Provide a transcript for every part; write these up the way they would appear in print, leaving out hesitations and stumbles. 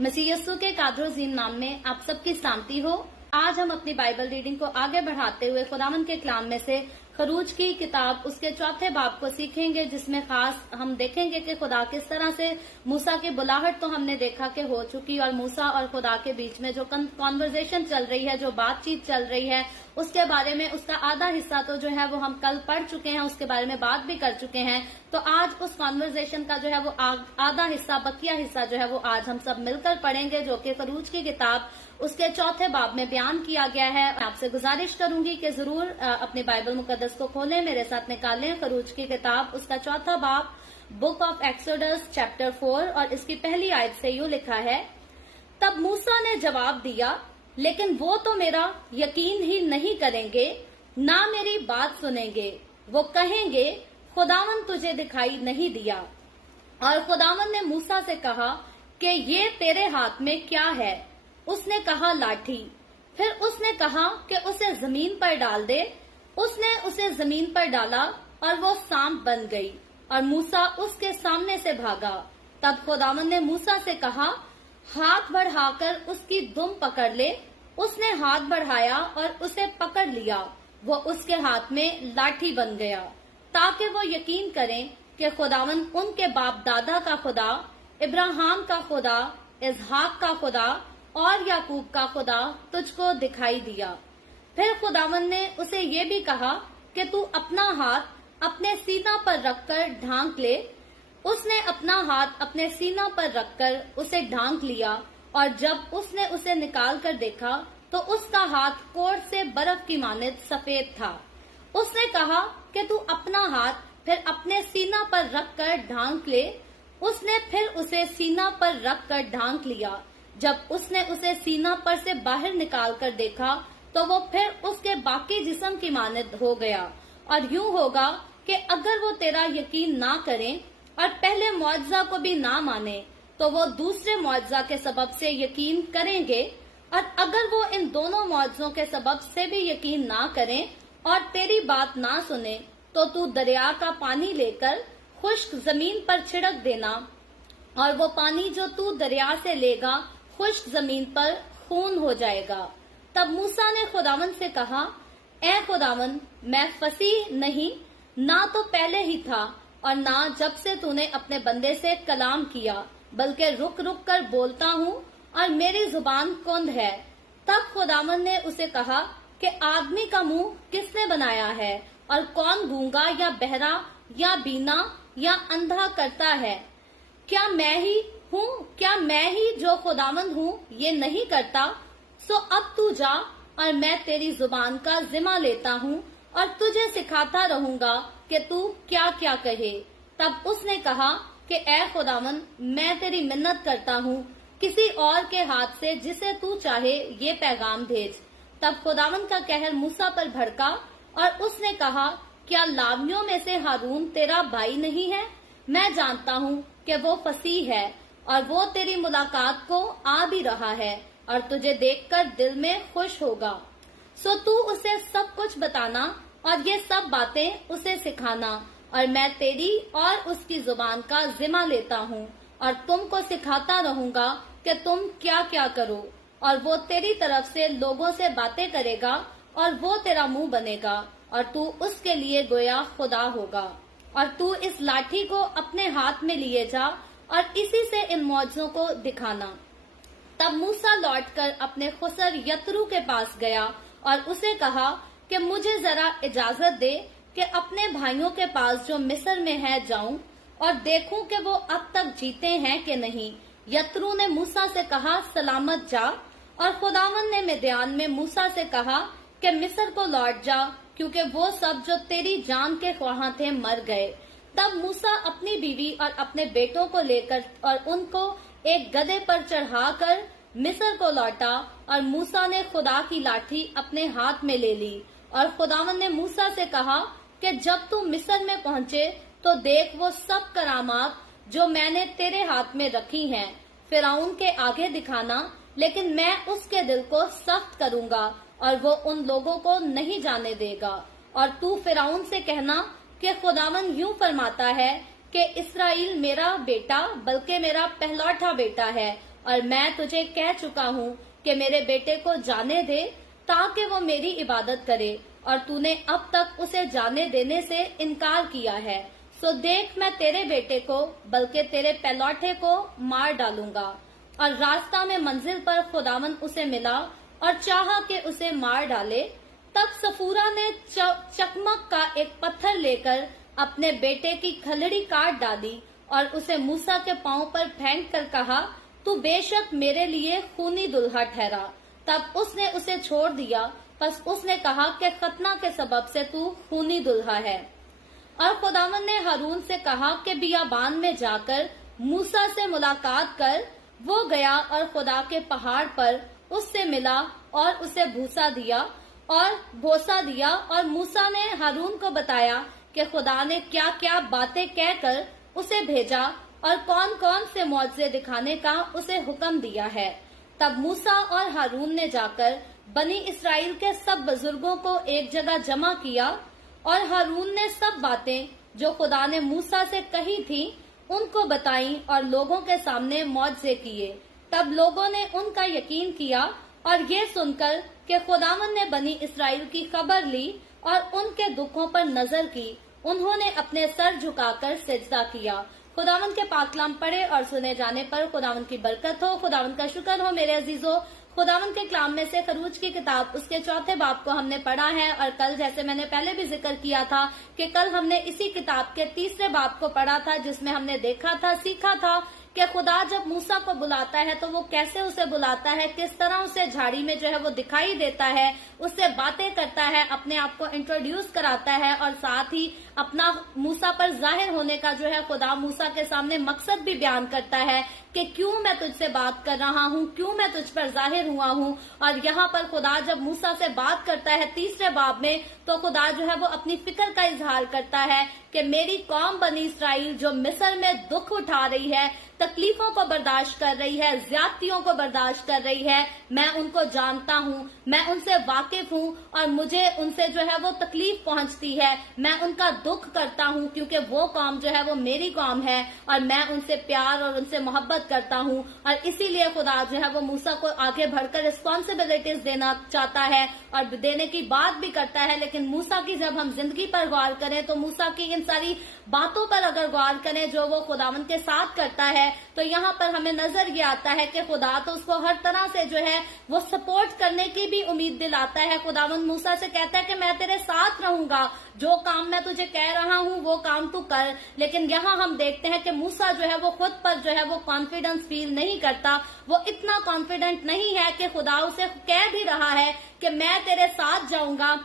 मसीह यीशु के कादरोजीम नाम में आप सबकी शांति हो। आज हम अपनी बाइबल रीडिंग को आगे बढ़ाते हुए खुदावंद के कलाम में से खरूज की किताब उसके चौथे बाब को सीखेंगे, जिसमें खास हम देखेंगे कि खुदा किस तरह से मूसा की बुलाहट तो हमने देखा कि हो चुकी, और मूसा और खुदा के बीच में जो कॉन्वर्जेशन चल रही है, जो बातचीत चल रही है, उसके बारे में उसका आधा हिस्सा तो जो है वो हम कल पढ़ चुके हैं, उसके बारे में बात भी कर चुके हैं। तो आज उस कॉन्वर्जेशन का जो है वो आधा हिस्सा, बकिया हिस्सा जो है वो आज हम सब मिलकर पढ़ेंगे, जो कि खरूज की किताब उसके चौथे बाब में बयान किया गया है। आपसे गुजारिश करूंगी कि जरूर अपने बाइबल मुकद्दस को खोलें, मेरे साथ निकालें खरूज की किताब उसका चौथा बाब, बुक ऑफ एक्सोडस चैप्टर 4, और इसकी पहली आयत से यूं लिखा है, तब मूसा ने जवाब दिया, लेकिन वो तो मेरा यकीन ही नहीं करेंगे, ना मेरी बात सुनेंगे। वो कहेंगे, खुदावन तुझे दिखाई नहीं दिया। और खुदावन ने मूसा से कहा कि ये तेरे हाथ में क्या है? उसने कहा, लाठी। फिर उसने कहा कि उसे जमीन पर डाल दे। उसने उसे जमीन पर डाला और वो सांप बन गई, और मूसा उसके सामने से भागा। तब खुदावन ने मूसा से कहा, हाथ बढ़ाकर उसकी दुम पकड़ ले। उसने हाथ बढ़ाया और उसे पकड़ लिया। वो उसके हाथ में लाठी बन गया, ताकि वो यकीन करें कि खुदावन उनके बाप दादा का खुदा, इब्राहिम का खुदा, इसहाक का खुदा और याकूब का खुदा तुझको दिखाई दिया। फिर खुदावन ने उसे ये भी कहा कि तू अपना हाथ अपने सीना पर रखकर ढांक ले। उसने अपना हाथ अपने सीना पर रखकर उसे ढांक लिया, और जब उसने उसे निकाल कर देखा तो उसका हाथ कोढ़ से बर्फ की मानित सफेद था। उसने कहा कि तू अपना हाथ फिर अपने सीना पर रखकर ढांक ले। उसने फिर उसे सीना पर रखकर ढांक लिया। जब उसने उसे सीना पर से बाहर निकाल कर देखा तो वो फिर उसके बाकी जिस्म की मानित हो गया। और यूं होगा कि अगर वो तेरा यकीन ना करें और पहले मुआवजा को भी ना माने, तो वो दूसरे मुआवजा के सबब से यकीन करेंगे। और अगर वो इन दोनों मुआवजों के सबब से भी यकीन ना करें और तेरी बात ना सुने, तो तू दरिया का पानी लेकर खुश्क जमीन पर छिड़क देना, और वो पानी जो तू दरिया से लेगा खुश्क जमीन पर खून हो जाएगा। तब मूसा ने खुदावन से कहा, ए खुदावन, मैं फसीह नहीं, ना तो पहले ही था और ना जब से तूने अपने बंदे से कलाम किया, बल्कि रुक रुक कर बोलता हूँ और मेरी जुबान कुंद है। तब खुदावन ने उसे कहा कि आदमी का मुंह किसने बनाया है, और कौन गूंगा या बहरा या बीना या अंधा करता है? क्या मैं ही हूँ? क्या मैं ही जो खुदावंद हूँ ये नहीं करता? सो अब तू जा, और मैं तेरी जुबान का जिम्मा लेता हूँ और तुझे सिखाता रहूंगा कि तू क्या क्या कहे। तब उसने कहा कि ए खुदावंद, मैं तेरी मिन्नत करता हूँ, किसी और के हाथ से जिसे तू चाहे ये पैगाम भेज। तब खुदावंद का कहर मूसा पर भड़का, और उसने कहा, क्या लावियों में से हारून तेरा भाई नहीं है? मैं जानता हूँ कि वो फसीह है, और वो तेरी मुलाकात को आ भी रहा है, और तुझे देखकर दिल में खुश होगा। सो तू उसे सब कुछ बताना और ये सब बातें उसे सिखाना, और मैं तेरी और उसकी जुबान का जिम्मा लेता हूँ, और तुमको सिखाता रहूंगा कि तुम क्या क्या करो। और वो तेरी तरफ से लोगों से बातें करेगा, और वो तेरा मुंह बनेगा, और तू उसके लिए गोया खुदा होगा। और तू इस लाठी को अपने हाथ में लिए जा और इसी से इन मौजों को दिखाना। तब मूसा लौटकर अपने खुसर यत्रू के पास गया और उसे कहा कि मुझे जरा इजाजत दे कि अपने भाइयों के पास जो मिस्र में है जाऊं और देखूं कि वो अब तक जीते हैं कि नहीं। यत्रू ने मूसा से कहा, सलामत जा। और खुदावन ने मिद्यान में मूसा से कहा कि मिस्र को लौट जा, क्योंकि वो सब जो तेरी जान के ख्वाहां थे मर गए। तब मूसा अपनी बीवी और अपने बेटों को लेकर और उनको एक गधे पर चढ़ाकर मिस्र को लौटा, और मूसा ने खुदा की लाठी अपने हाथ में ले ली। और खुदावन ने मूसा से कहा कि जब तू मिस्र में पहुंचे तो देख वो सब करामात जो मैंने तेरे हाथ में रखी हैं फिरौन के आगे दिखाना, लेकिन मैं उसके दिल को सख्त करूंगा और वो उन लोगों को नहीं जाने देगा। और तू फिरौन से कहना कि खुदावन यूं फरमाता है कि इस्राएल मेरा बेटा, बल्कि मेरा पहलौठा बेटा है, और मैं तुझे कह चुका हूँ कि मेरे बेटे को जाने दे ताकि वो मेरी इबादत करे, और तूने अब तक उसे जाने देने से इनकार किया है। सो देख, मैं तेरे बेटे को बल्कि तेरे पहलौठे को मार डालूंगा। और रास्ता में मंजिल पर खुदावन उसे मिला और चाहा कि उसे मार डाले। तब सफूरा ने चकमक का एक पत्थर लेकर अपने बेटे की खलड़ी काट डाली और उसे मूसा के पांव पर फेंक कर कहा, तू बेशक मेरे लिए खूनी दुल्हा ठहरा। तब उसने उसे छोड़ दिया, बस उसने कहा कि खतना के सबब से तू खूनी दुल्हा है। और खुदावन ने हारून से कहा कि बियाबान में जाकर मूसा से मुलाकात कर। वो गया और खुदा के पहाड़ पर उससे मिला और उसे भूसा दिया और मूसा ने हारून को बताया कि खुदा ने क्या क्या बातें कहकर उसे भेजा और कौन कौन से मौजज़े दिखाने का उसे हुक्म दिया है। तब मूसा और हारून ने जाकर बनी इस्राएल के सब बुजुर्गों को एक जगह जमा किया और हारून ने सब बातें जो खुदा ने मूसा से कही थी उनको बताई और लोगों के सामने मौजज़े किए। तब लोगों ने उनका यकीन किया और ये सुनकर कि खुदावन ने बनी इस्राएल की खबर ली और उनके दुखों पर नजर की, उन्होंने अपने सर झुकाकर सिजदा किया। खुदावन के पाक कलाम पढ़े और सुने जाने पर खुदावन की बरकत हो। खुदावन का शुक्र हो मेरे अजीजों। खुदावन के कलाम में से खरूज की किताब उसके चौथे बाब को हमने पढ़ा है और कल जैसे मैंने पहले भी जिक्र किया था कि कल हमने इसी किताब के तीसरे बाब को पढ़ा था, जिसमें हमने देखा था, सीखा था कि खुदा जब मूसा को बुलाता है तो वो कैसे उसे बुलाता है, किस तरह उसे झाड़ी में जो है वो दिखाई देता है, उससे बातें करता है, अपने आप को इंट्रोड्यूस कराता है और साथ ही अपना मूसा पर जाहिर होने का जो है खुदा मूसा के सामने मकसद भी बयान करता है कि क्यों मैं तुझसे बात कर रहा हूँ, क्यों मैं तुझ पर जाहिर हुआ हूँ। और यहाँ पर खुदा जब मूसा से बात करता है तीसरे बाब में, तो खुदा जो है वो अपनी फिक्र का इजहार करता है कि मेरी कौम बनी इस्राएल जो मिस्र में दुख उठा रही है, तकलीफों को बर्दाश्त कर रही है, ज्यादतियों को बर्दाश्त कर रही है, मैं उनको जानता हूँ, मैं उनसे वाकिफ हूँ और मुझे उनसे जो है वो तकलीफ पहुँचती है, मैं उनका दुख करता हूँ क्योंकि वो कौम जो है वो मेरी कौम है और मैं उनसे प्यार और उनसे मोहब्बत करता हूँ। और इसीलिए खुदा जो है वो मूसा को आगे बढ़कर रिस्पॉन्सिबिलिटीज देना चाहता है और देने की बात भी करता है। लेकिन मूसा की जब हम जिंदगी पर गौर करें तो मूसा की इन सारी बातों पर अगर गौर करें जो वो खुदावन के साथ करता है, तो यहाँ पर हमें नजर ये आता है कि खुदा तो उसको हर तरह से जो है वो सपोर्ट करने की भी उम्मीद दिलाता है। खुदावन मूसा से कहता है कि मैं तेरे साथ रहूंगा, जो काम मैं तुझे कह रहा हूँ वो काम तू कर। लेकिन यहाँ हम देखते हैं कि मूसा जो है वो खुद पर जो है वो कॉन्फिडेंस फील नहीं करता, वो इतना कॉन्फिडेंट नहीं है कि खुदा उसे कह भी रहा है कि मैं तेरे साथ जाऊंगा,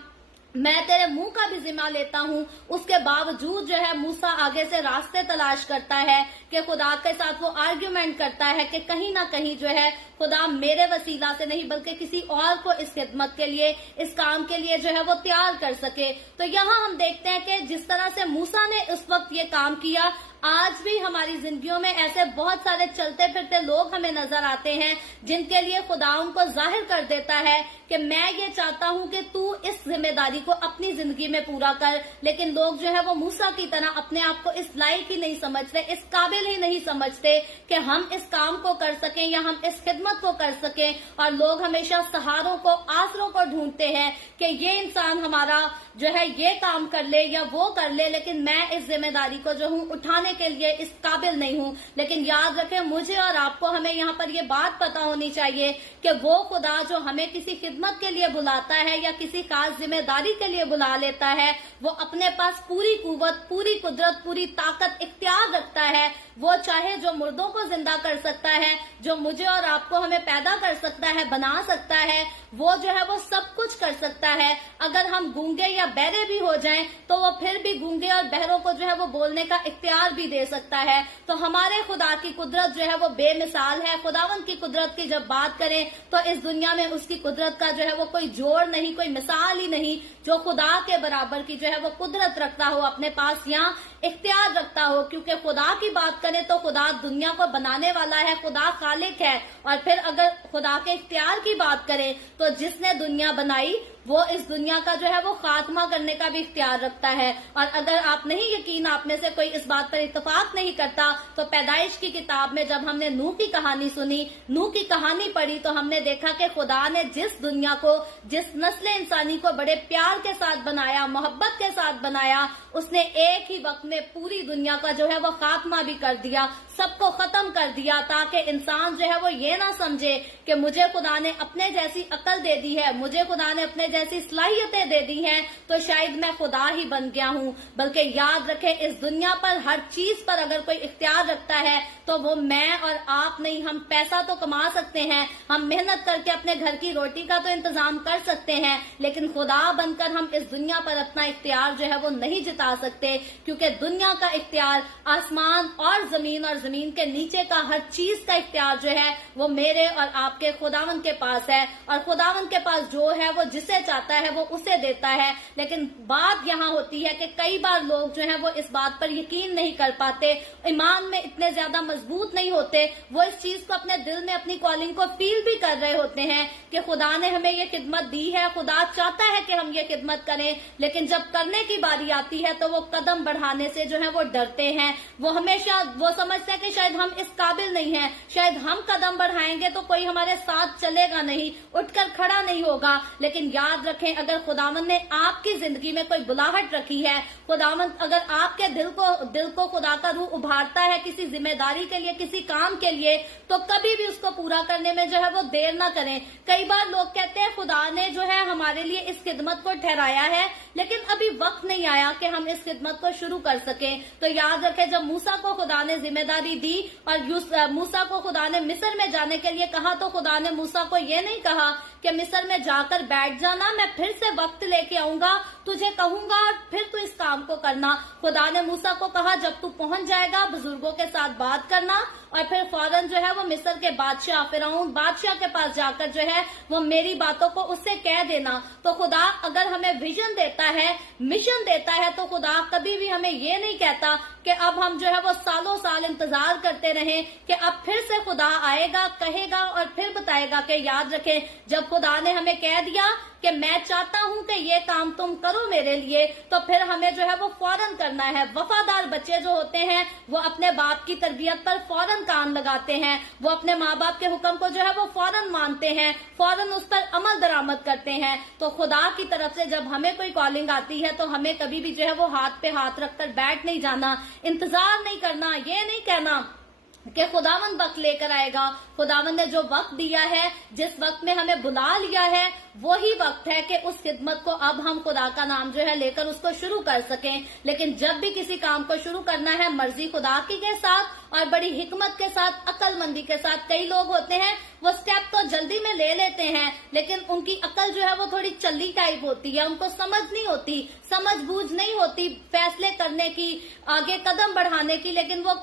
मैं तेरे मुंह का भी जिम्मा लेता हूँ। उसके बावजूद जो है मूसा आगे से रास्ते तलाश करता है कि खुदा के साथ वो आर्ग्यूमेंट करता है कि कहीं ना कहीं जो है खुदा मेरे वसीला से नहीं बल्कि किसी और को इस खिदमत के लिए, इस काम के लिए जो है वो तैयार कर सके। तो यहाँ हम देखते हैं कि जिस तरह से मूसा ने उस वक्त ये काम किया, आज भी हमारी जिंदगियों में ऐसे बहुत सारे चलते फिरते लोग हमें नजर आते हैं जिनके लिए खुदा उनको जाहिर कर देता है कि मैं ये चाहता हूँ कि तू इस जिम्मेदारी को अपनी जिंदगी में पूरा कर। लेकिन लोग जो है वो मूसा की तरह अपने आप को इस लायक ही नहीं समझते, इस काबिल ही नहीं समझते कि हम इस काम को कर सकें या हम इस खिदमत को कर सकें। और लोग हमेशा सहारों को, आसरों को ढूंढते हैं कि ये इंसान हमारा जो है ये काम कर ले या वो कर ले, लेकिन मैं इस जिम्मेदारी को जो हूँ उठाने के लिए इस काबिल नहीं हूँ। लेकिन याद रखें, मुझे और आपको हमें यहाँ पर ये बात पता होनी चाहिए कि वो खुदा जो हमें किसी खिदमत के लिए बुलाता है या किसी खास जिम्मेदारी के लिए बुला लेता है, वो अपने पास पूरी कुव्वत, पूरी कुदरत, पूरी ताकत इख्तियार रखता है। वो चाहे जो मुर्दों को जिंदा कर सकता है, जो मुझे और आपको हमें पैदा कर सकता है, बना सकता है, वो जो है वो सब कुछ कर सकता है। अगर हम गूंगे या बहरे भी हो जाएं तो वो फिर भी गूंगे और बहरों को जो है वो बोलने का इख्तियार भी दे सकता है। तो हमारे खुदा की कुदरत जो है वो बेमिसाल है। खुदावन की कुदरत की जब बात करें तो इस दुनिया में उसकी कुदरत का जो है वो कोई जोड़ नहीं, कोई मिसाल ही नहीं जो खुदा के बराबर की जो है वो कुदरत रखता हो, अपने पास या इख्तियार रखता हो। क्योंकि खुदा की बात करें तो खुदा दुनिया को बनाने वाला है, खुदा खालिक है। और फिर अगर खुदा के इख्तियार की बात करें तो जिसने दुनिया बनाई وہ اس دنیا کا جو ہے وہ خاتمہ کرنے کا بھی اختیار رکھتا ہے۔ اور اگر آپ نہیں یقین، آپ میں سے کوئی اس بات پر اتفاق نہیں کرتا، تو پیدائش کی کتاب میں جب ہم نے نوح کی کہانی سنی، نوح کی کہانی پڑھی، تو ہم نے دیکھا کہ خدا نے جس دنیا کو، جس نسل انسانی کو بڑے پیار کے ساتھ بنایا، محبت کے ساتھ بنایا، اس نے ایک ہی وقت میں پوری دنیا کا جو ہے وہ خاتمہ بھی کر دیا، سب کو ختم کر دیا، تاکہ انسان جو ہے وہ یہ نہ سمجھے کہ مجھے خدا نے اپنے جیسی عقل دے دی ہے، مجھے خدا نے اپنے جیسی صلاحیتیں دے دی ہیں تو شاید میں خدا ہی بن گیا ہوں۔ بلکہ یاد رکھیں، اس دنیا پر ہر چیز پر اگر کوئی اختیار رکھتا ہے تو وہ میں اور آپ نہیں۔ ہم پیسہ تو کما سکتے ہیں، ہم محنت کر کے اپنے گھر کی روٹی کا تو انتظام کر سکتے ہیں، لیکن خدا بن کر ہم اس دنیا پر اپنا اختیار جو ہے وہ نہیں جتا سکتے، کیونکہ دنیا کا اختیار، آسمان اور زمین کے نیچے کا ہر چیز کا اختیار جو ہے وہ میرے اور آپ کے خداوند کے پاس ہے۔ اور خداوند کے پاس جو ہے وہ جسے چاہتا ہے وہ اسے دیتا ہے۔ لیکن بات یہاں ہوتی ہے کہ کئی بار لوگ جو ہیں وہ اس بات پر یقین نہیں کر پاتے، ایمان میں اتنے زیادہ مضبوط نہیں ہوتے، وہ اس چیز کو اپنے دل میں، اپنی کالنگ کو فیل بھی کر رہے ہوتے ہیں کہ خدا نے ہمیں یہ خدمت دی ہے، خدا چاہتا ہے کہ ہم یہ خدمت کریں، لیکن جب کرنے کی باری آتی ہے تو وہ قدم بڑھانے سے جو ہے وہ ڈرتے ہیں۔ وہ ہمیشہ وہ سمجھتے ہیں کہ شاید ہم اس قابل نہیں ہیں، شاید ہم قدم بڑھائیں گے تو کوئی ہمارے ساتھ چلے گا نہیں، اٹھ کر کھڑا نہیں ہوگا۔ لیکن یاد رکھیں، اگر خداوند نے آپ کی زندگی میں کوئی بلاہٹ رکھی ہے، خداوند اگر آپ کے دل کو خدا کا روح ابھارتا ہے کسی ذمہ داری کے لیے، کسی کام کے لیے، تو کبھی بھی اس کو پورا کرنے میں جو ہے وہ دیر نہ کریں۔ کئی بار لوگ کہتے ہیں خدا نے جو ہے ہمارے لیے اس خدمت کو ٹھہرایا ہے، لیکن ابھی وقت نہیں آیا کہ ہم اس خدمت کو شروع کر سکیں۔ تو یاد رکھیں، جب موسیٰ کو خدا نے ذمہ داری دی اور موسیٰ کو خدا نے مصر میں جانے کے لیے کہا، تو خدا نے موسیٰ کو یہ نہیں کہا کہ مصر میں جا کر بیٹھ جانا، میں پھر سے وقت لے کے آؤں گا، تجھے کہوں گا اور پھر تو اس کام کو کرنا۔ خدا نے موسیٰ کو کہا جب تو پہنچ جائے گا بزرگوں کے ساتھ بات کرنا، اور پھر فوراً جو ہے وہ مصر کے بادشاہ فرعون بادشاہ کے پاس جا کر جو ہے وہ میری باتوں کو اس سے کہہ دینا۔ تو خدا اگر ہمیں ویژن دیتا ہے، مشن دیتا ہے، تو خدا کبھی بھی ہمیں یہ نہیں کہتا کہ اب ہم جو ہے وہ سالوں سال انتظار کرتے رہیں کہ اب پھر سے خدا آئے گا، کہے گا اور پھر بتائے گا۔ کہ یاد رکھیں، جب خدا نے ہمیں کہہ دیا کہ میں چاہتا ہوں کہ یہ کام تم کرو میرے لیے، تو پھر ہمیں جو ہے وہ فوراً کرنا ہے۔ وفادار بچے جو ہوتے ہیں وہ اپنے باپ کی تربیت پر فوراً کان لگاتے ہیں، وہ اپنے ماں باپ کے حکم کو جو ہے وہ فوراً مانتے ہیں، فوراً اس پر عمل درآمد کرتے ہیں۔ تو خدا کی طرف سے جب ہمیں کوئی کالنگ آتی ہے تو ہمیں کبھی بھی جو ہے وہ ہاتھ پہ ہاتھ رکھ کر بیٹھ نہیں جانا، انتظار نہیں کرنا، یہ نہیں کہنا کہ خداوند وقت لے کر آئے گا۔ خداوند نے جو وقت دیا ہے، جس وقت میں ہمیں بلا لیا ہے، وہی وقت ہے کہ اس خدمت کو اب ہم خدا کا نام جو ہے لے کر اس کو شروع کر سکیں۔ لیکن جب بھی کسی کام کو شروع کرنا ہے مرضی خدا کی کے ساتھ اور بڑی حکمت کے ساتھ، عقل مندی کے ساتھ۔ کئی لوگ ہوتے ہیں وہ سٹیپ تو جلدی میں لے لیتے ہیں، لیکن ان کی عقل جو ہے وہ تھوڑی چلی ٹائپ ہوتی ہے، ان کو سمجھ نہیں ہوتی، سمجھ بوجھ نہیں ہوتی فیصلے کرنے کی، آگے قدم بڑھانے کی، لیکن وہ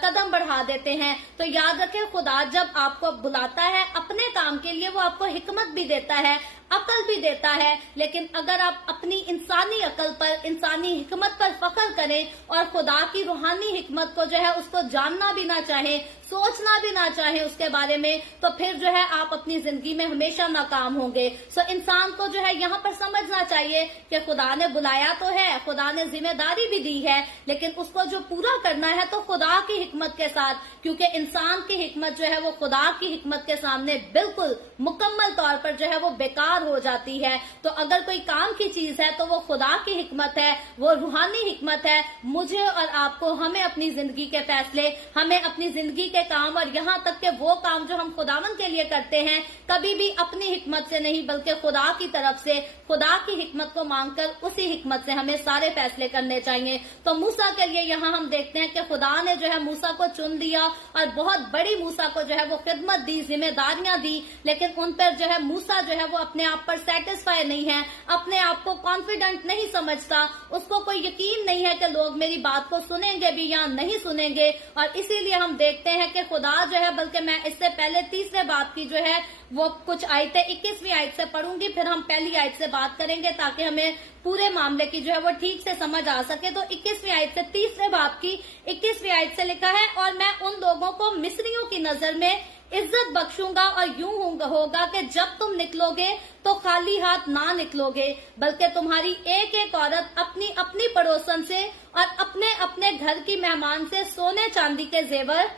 قدم بڑھا دیتے ہیں۔ تو یاد رکھیں، خدا جب آپ کو بلاتا ہے اپنے کام کے لیے، وہ آپ کو حکمت بھی دیتا ہے، عقل بھی دیتا ہے، لیکن اگر آپ اپنی انسانی عقل پر، انسانی حکمت پر فخر کریں اور خدا کی روحانی حکمت کو جو ہے اس کو جاننا بھی نہ چاہیں، سوچنا بھی نہ چاہیں اس کے بارے میں، تو پھر جو ہے آپ اپنی زندگی میں ہمیشہ ناکام ہوں گے۔ سو انسان کو جو ہے یہاں پر سمجھنا چاہیے کہ خدا نے بلایا تو ہے، خدا نے ذمہ داری بھی دی ہے، لیکن اس کو جو پورا کرنا ہے تو خدا کی حکمت کے ساتھ، کیونکہ انسان کی حکمت جو ہے وہ خدا کی حکمت کے سامنے بالکل مکمل طور پر جو ہے وہ بیکار ہو جاتی ہے۔ تو اگر کوئی کام کی چیز ہے تو وہ خدا کی حکمت ہے، وہ روحانی حکمت ہے۔ مجھے اور آپ کو، ہمیں اپنی زندگی کے فیصلے، ہمیں اپنی زندگی کے کام، اور یہاں تک کہ وہ کام جو ہم خداوند کے لیے کرتے ہیں، کبھی بھی اپنی حکمت سے نہیں بلکہ خدا کی طرف سے، خدا کی حکمت کو مانگ کر اسی حکمت سے ہمیں سارے فیصلے کرنے چاہیے۔ تو موسیٰ کے لیے یہاں ہم دیکھتے ہیں کہ خدا نے جو ہے موسیٰ کو چن لیا اور بہت بڑی موسیٰ کو جو ہے وہ خدمت دی، ذمہ داریاں دی، لیکن ان پر جو ہے موسیٰ جو ہے وہ اپنے آپ پر سیٹسفائی نہیں ہے، اپنے آپ کو کانفیڈنٹ نہیں سمجھتا، اس کو کوئی یقین نہیں ہے کہ لوگ میری بات کو سنیں گے بھی یا نہیں سنیں گے۔ اور اسی لیے ہم دیکھتے ہیں کہ خدا جو ہے، بلکہ میں اس سے پہلے تیسرے بات کی جو ہے وہ کچھ آیتیں 21ویں آیت سے پڑھوں گی، پھر ہم پہلی آیت سے بات کریں گے تاکہ ہمیں پورے معاملے کی جو ہے وہ ٹھیک سے سمجھ آ سکے۔ تو 21ویں آیت سے، تیسرے باب کی 21ویں آیت سے لکھا ہے، اور میں ان لوگوں کو مصریوں کی نظر میں इज्जत बख्शूंगा और यूं होगा कि जब तुम निकलोगे तो खाली हाथ ना निकलोगे, बल्कि तुम्हारी एक एक औरत अपनी अपनी पड़ोसन से और अपने अपने घर की मेहमान से सोने चांदी के जेवर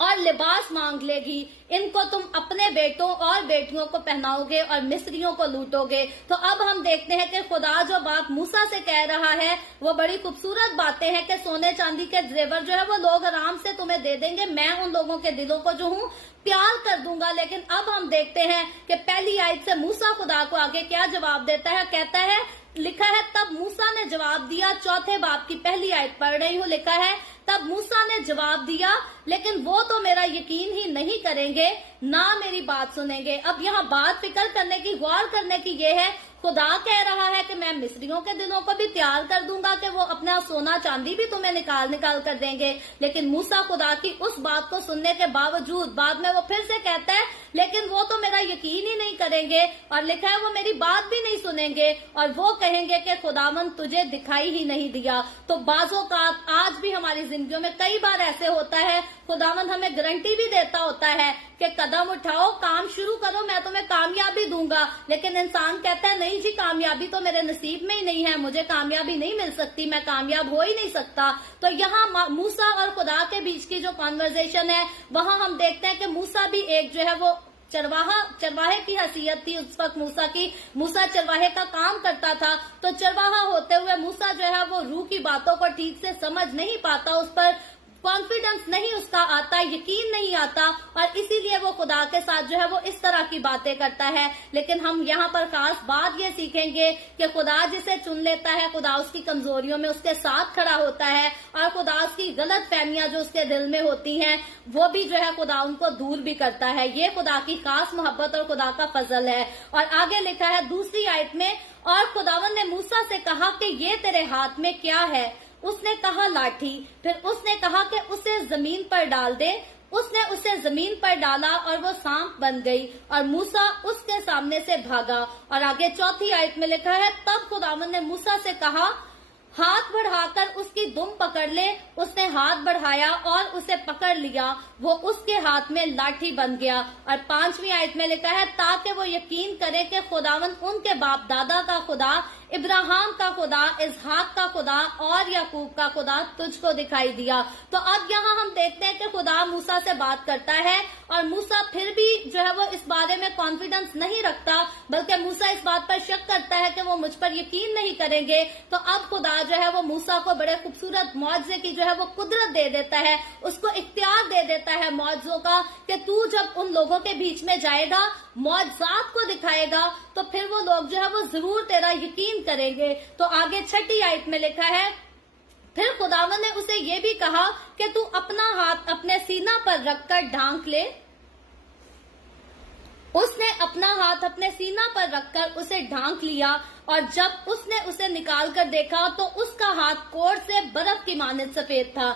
और लिबास मांग लेगी। इनको तुम अपने बेटों और बेटियों को पहनाओगे और मिस्रियों को लूटोगे। तो अब हम देखते हैं कि खुदा जो बात मूसा से कह रहा है वो बड़ी खूबसूरत बातें हैं कि सोने चांदी के जेवर जो है वो लोग आराम से तुम्हें दे देंगे, मैं उन लोगों के दिलों को जो हूँ प्यार कर दूंगा। लेकिन अब हम देखते हैं कि पहली आयत से मूसा खुदा को आगे क्या जवाब देता है। कहता है, लिखा है, तब मूसा ने जवाब दिया, चौथे बाब की पहली आयत पढ़ रही हूँ, लिखा है, तब मूसा ने जवाब दिया, लेकिन वो तो मेरा यकीन ही नहीं करेंगे, ना मेरी बात सुनेंगे। अब यहाँ बात फिक्र करने की, गौर करने की ये है, खुदा कह रहा है कि मैं मिस्रियों के दिलों को भी तैयार कर दूंगा कि वो अपना सोना चांदी भी तुम्हें निकाल निकाल कर देंगे। लेकिन मूसा खुदा की उस बात को सुनने के बावजूद बाद में वो फिर से कहता है, लेकिन वो तो मेरा यकीन ही नहीं करेंगे, और लिखा है वो मेरी बात भी नहीं सुनेंगे, और वो कहेंगे कि खुदावंद तुझे दिखाई ही नहीं दिया। तो बाजों का आज भी हमारी जिंदगियों में कई बार ऐसे होता है, खुदावंद हमें गारंटी भी देता होता है कि कदम उठाओ, काम शुरू करो, मैं तुम्हें कामयाबी दूंगा। लेकिन इंसान कहता है, नहीं जी, कामयाबी तो मेरे नसीब में ही नहीं है, मुझे कामयाबी नहीं मिल सकती, मैं कामयाब हो ही नहीं सकता। तो यहाँ मूसा और खुदा के बीच की जो कॉन्वर्जेशन है, वहां हम देखते हैं कि मूसा भी एक जो है वो चरवाहे की हैसियत थी उस वक्त मूसा की। मूसा चरवाहे का काम करता था, तो चरवाहा होते हुए मूसा जो है वो रूह की बातों को ठीक से समझ नहीं पाता, उस पर कॉन्फिडेंस नहीं उसका आता, यकीन नहीं आता, और इसीलिए वो खुदा के साथ जो है वो इस तरह की बातें करता है। लेकिन हम यहाँ पर खास बात ये सीखेंगे कि खुदा जिसे चुन लेता है, खुदा उसकी कमजोरियों में उसके साथ खड़ा होता है, और खुदा उसकी गलत फहमियां जो उसके दिल में होती हैं वो भी जो है खुदा उनको दूर भी करता है। ये खुदा की खास मोहब्बत और खुदा का फजल है। और आगे लिखा है दूसरी आयत में, और खुदावन ने मूसा से कहा कि ये तेरे हाथ में क्या है? उसने कहा, लाठी। फिर उसने कहा कि उसे जमीन पर डाल दे। उसने उसे जमीन पर डाला और वो सांप बन गई, और मूसा उसके सामने से भागा। और आगे चौथी आयत में लिखा है, तब खुदावन ने मूसा से कहा, हाथ बढ़ाकर उसकी दुम पकड़ ले। उसने हाथ बढ़ाया और उसे पकड़ लिया, वो उसके हाथ में लाठी बन गया। और पांचवी आयत में लिखा है, ताकि वो यकीन करे कि खुदावन उनके बाप दादा का खुदा, इब्राहिम का खुदा, इसहाक का खुदा और याकूब का खुदा तुझको दिखाई दिया। तो अब यहाँ हम देखते हैं कि खुदा मूसा से बात करता है, और मूसा फिर भी जो है वो इस बारे में कॉन्फिडेंस नहीं रखता, बल्कि मूसा इस बात पर शक करता है कि वो मुझ पर यकीन नहीं करेंगे। तो अब खुदा जो है वो मूसा को बड़े खूबसूरत मौजज़े की जो है वो कुदरत दे देता है, उसको इख्तियार दे देता है मौजज़ों का, कि तू जब उन लोगों के बीच में जाएगा, मौजज़ात को दिखाएगा, तो फिर वो लोग जो है वो जरूर तेरा यकीन करेंगे। तो आगे छठी आयत में लिखा है, फिर खुदावन ने उसे ये भी कहा कि तू अपना हाथ अपने सीना पर रखकर ढांक ले। उसने अपना हाथ अपने सीना पर रखकर उसे ढांक लिया, और जब उसने उसे निकाल कर देखा तो उसका हाथ कोर से बर्फ की मानिंद सफेद था।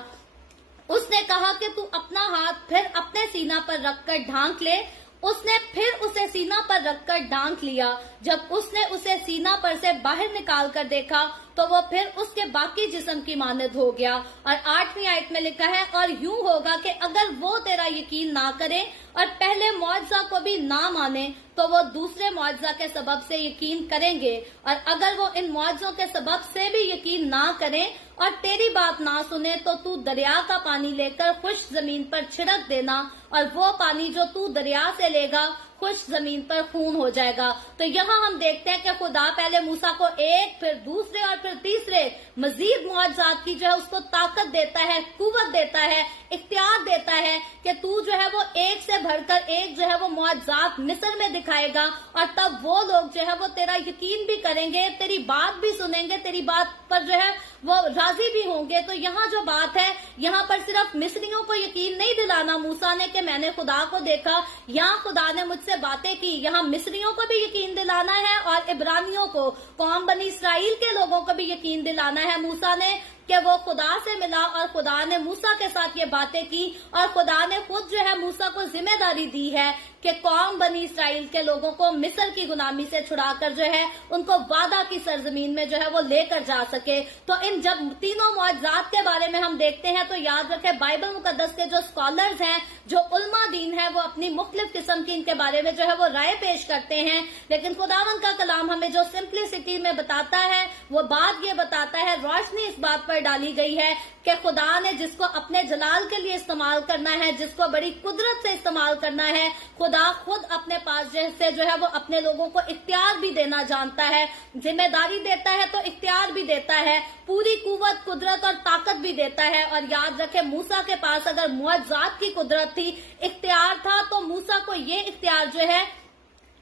उसने कहा कि तू अपना हाथ फिर अपने सीना पर रखकर ढांक ले। उसने फिर उसे सीना पर रखकर ढांक लिया। जब उसने उसे सीना पर से बाहर निकाल कर देखा तो वो फिर उसके बाकी जिस्म की मानद हो गया। और आठवीं आयत में लिखा है, और यूं होगा कि अगर वो तेरा यकीन ना करे और पहले मुआवजा को भी ना माने, तो वो दूसरे मुआवजा के सबब से यकीन करेंगे। और अगर वो इन मुआवजों के सबब से भी यकीन ना करें और तेरी बात ना सुने, तो तू दरिया का पानी लेकर खुश जमीन पर छिड़क देना, और वो पानी जो तू दरिया से लेगा खुश जमीन पर खून हो जाएगा। तो यहाँ हम देखते हैं कि खुदा पहले मूसा को एक, फिर दूसरे और फिर तीसरे मजीद मुआवजात की जो है उसको ताकत देता है, कुव्वत देता है, इख्तियार देता है कि तू जो है वो एक से भरकर एक जो है वो मुआवजात मिस्र में दिखाएगा, और तब वो लोग जो है वो तेरा यकीन भी करेंगे, तेरी बात भी सुनेंगे, तेरी बात पर जो है वो राजी भी होंगे। तो यहाँ जो बात है, यहाँ पर सिर्फ मिस्रियों को यकीन नहीं दिलाना मूसा ने कि मैंने खुदा को देखा, यहाँ खुदा ने मुझसे बातें की, यहाँ मिस्रियों को भी यकीन दिलाना है और इब्रानियों को, कौम बनी इसराइल के लोगों को भी यकीन दिलाना है मूसा ने। کہ وہ خدا سے ملا اور خدا نے موسیٰ کے ساتھ یہ باتیں کی اور خدا نے خود جو ہے موسیٰ کو ذمہ داری دی ہے کہ قوم بنی اسرائیل کے لوگوں کو مصر کی غلامی سے چھڑا کر جو ہے ان کو وعدہ کی سرزمین میں جو ہے وہ لے کر جا سکے۔ تو ان جب تینوں معجزات کے بارے میں ہم دیکھتے ہیں تو یاد رکھیں بائبل مقدس کے جو اسکالرز ہیں، جو علماء دین ہیں، وہ اپنی مختلف قسم کی ان کے بارے میں جو ہے وہ رائے پیش کرتے ہیں، لیکن خداوند کا کلام ہمیں جو سمپلسٹی میں بتاتا ہے وہ بات یہ بتاتا ہے، روشنی اس بات پر ڈالی گئی ہے کہ خدا نے جس کو اپنے جلال کے لیے استعمال کرنا ہے، جس کو بڑی قدرت سے استعمال کرنا ہے، خدا خود اپنے پاس سے جو ہے وہ اپنے لوگوں کو اختیار بھی دینا جانتا ہے، ذمہ داری دیتا ہے تو اختیار بھی دیتا ہے، پوری قوت، قدرت اور طاقت بھی دیتا ہے۔ اور یاد رکھیں موسیٰ کے پاس اگر معجزات کی قدرت تھی، اختیار تھا، تو موسیٰ کو یہ اختیار جو ہے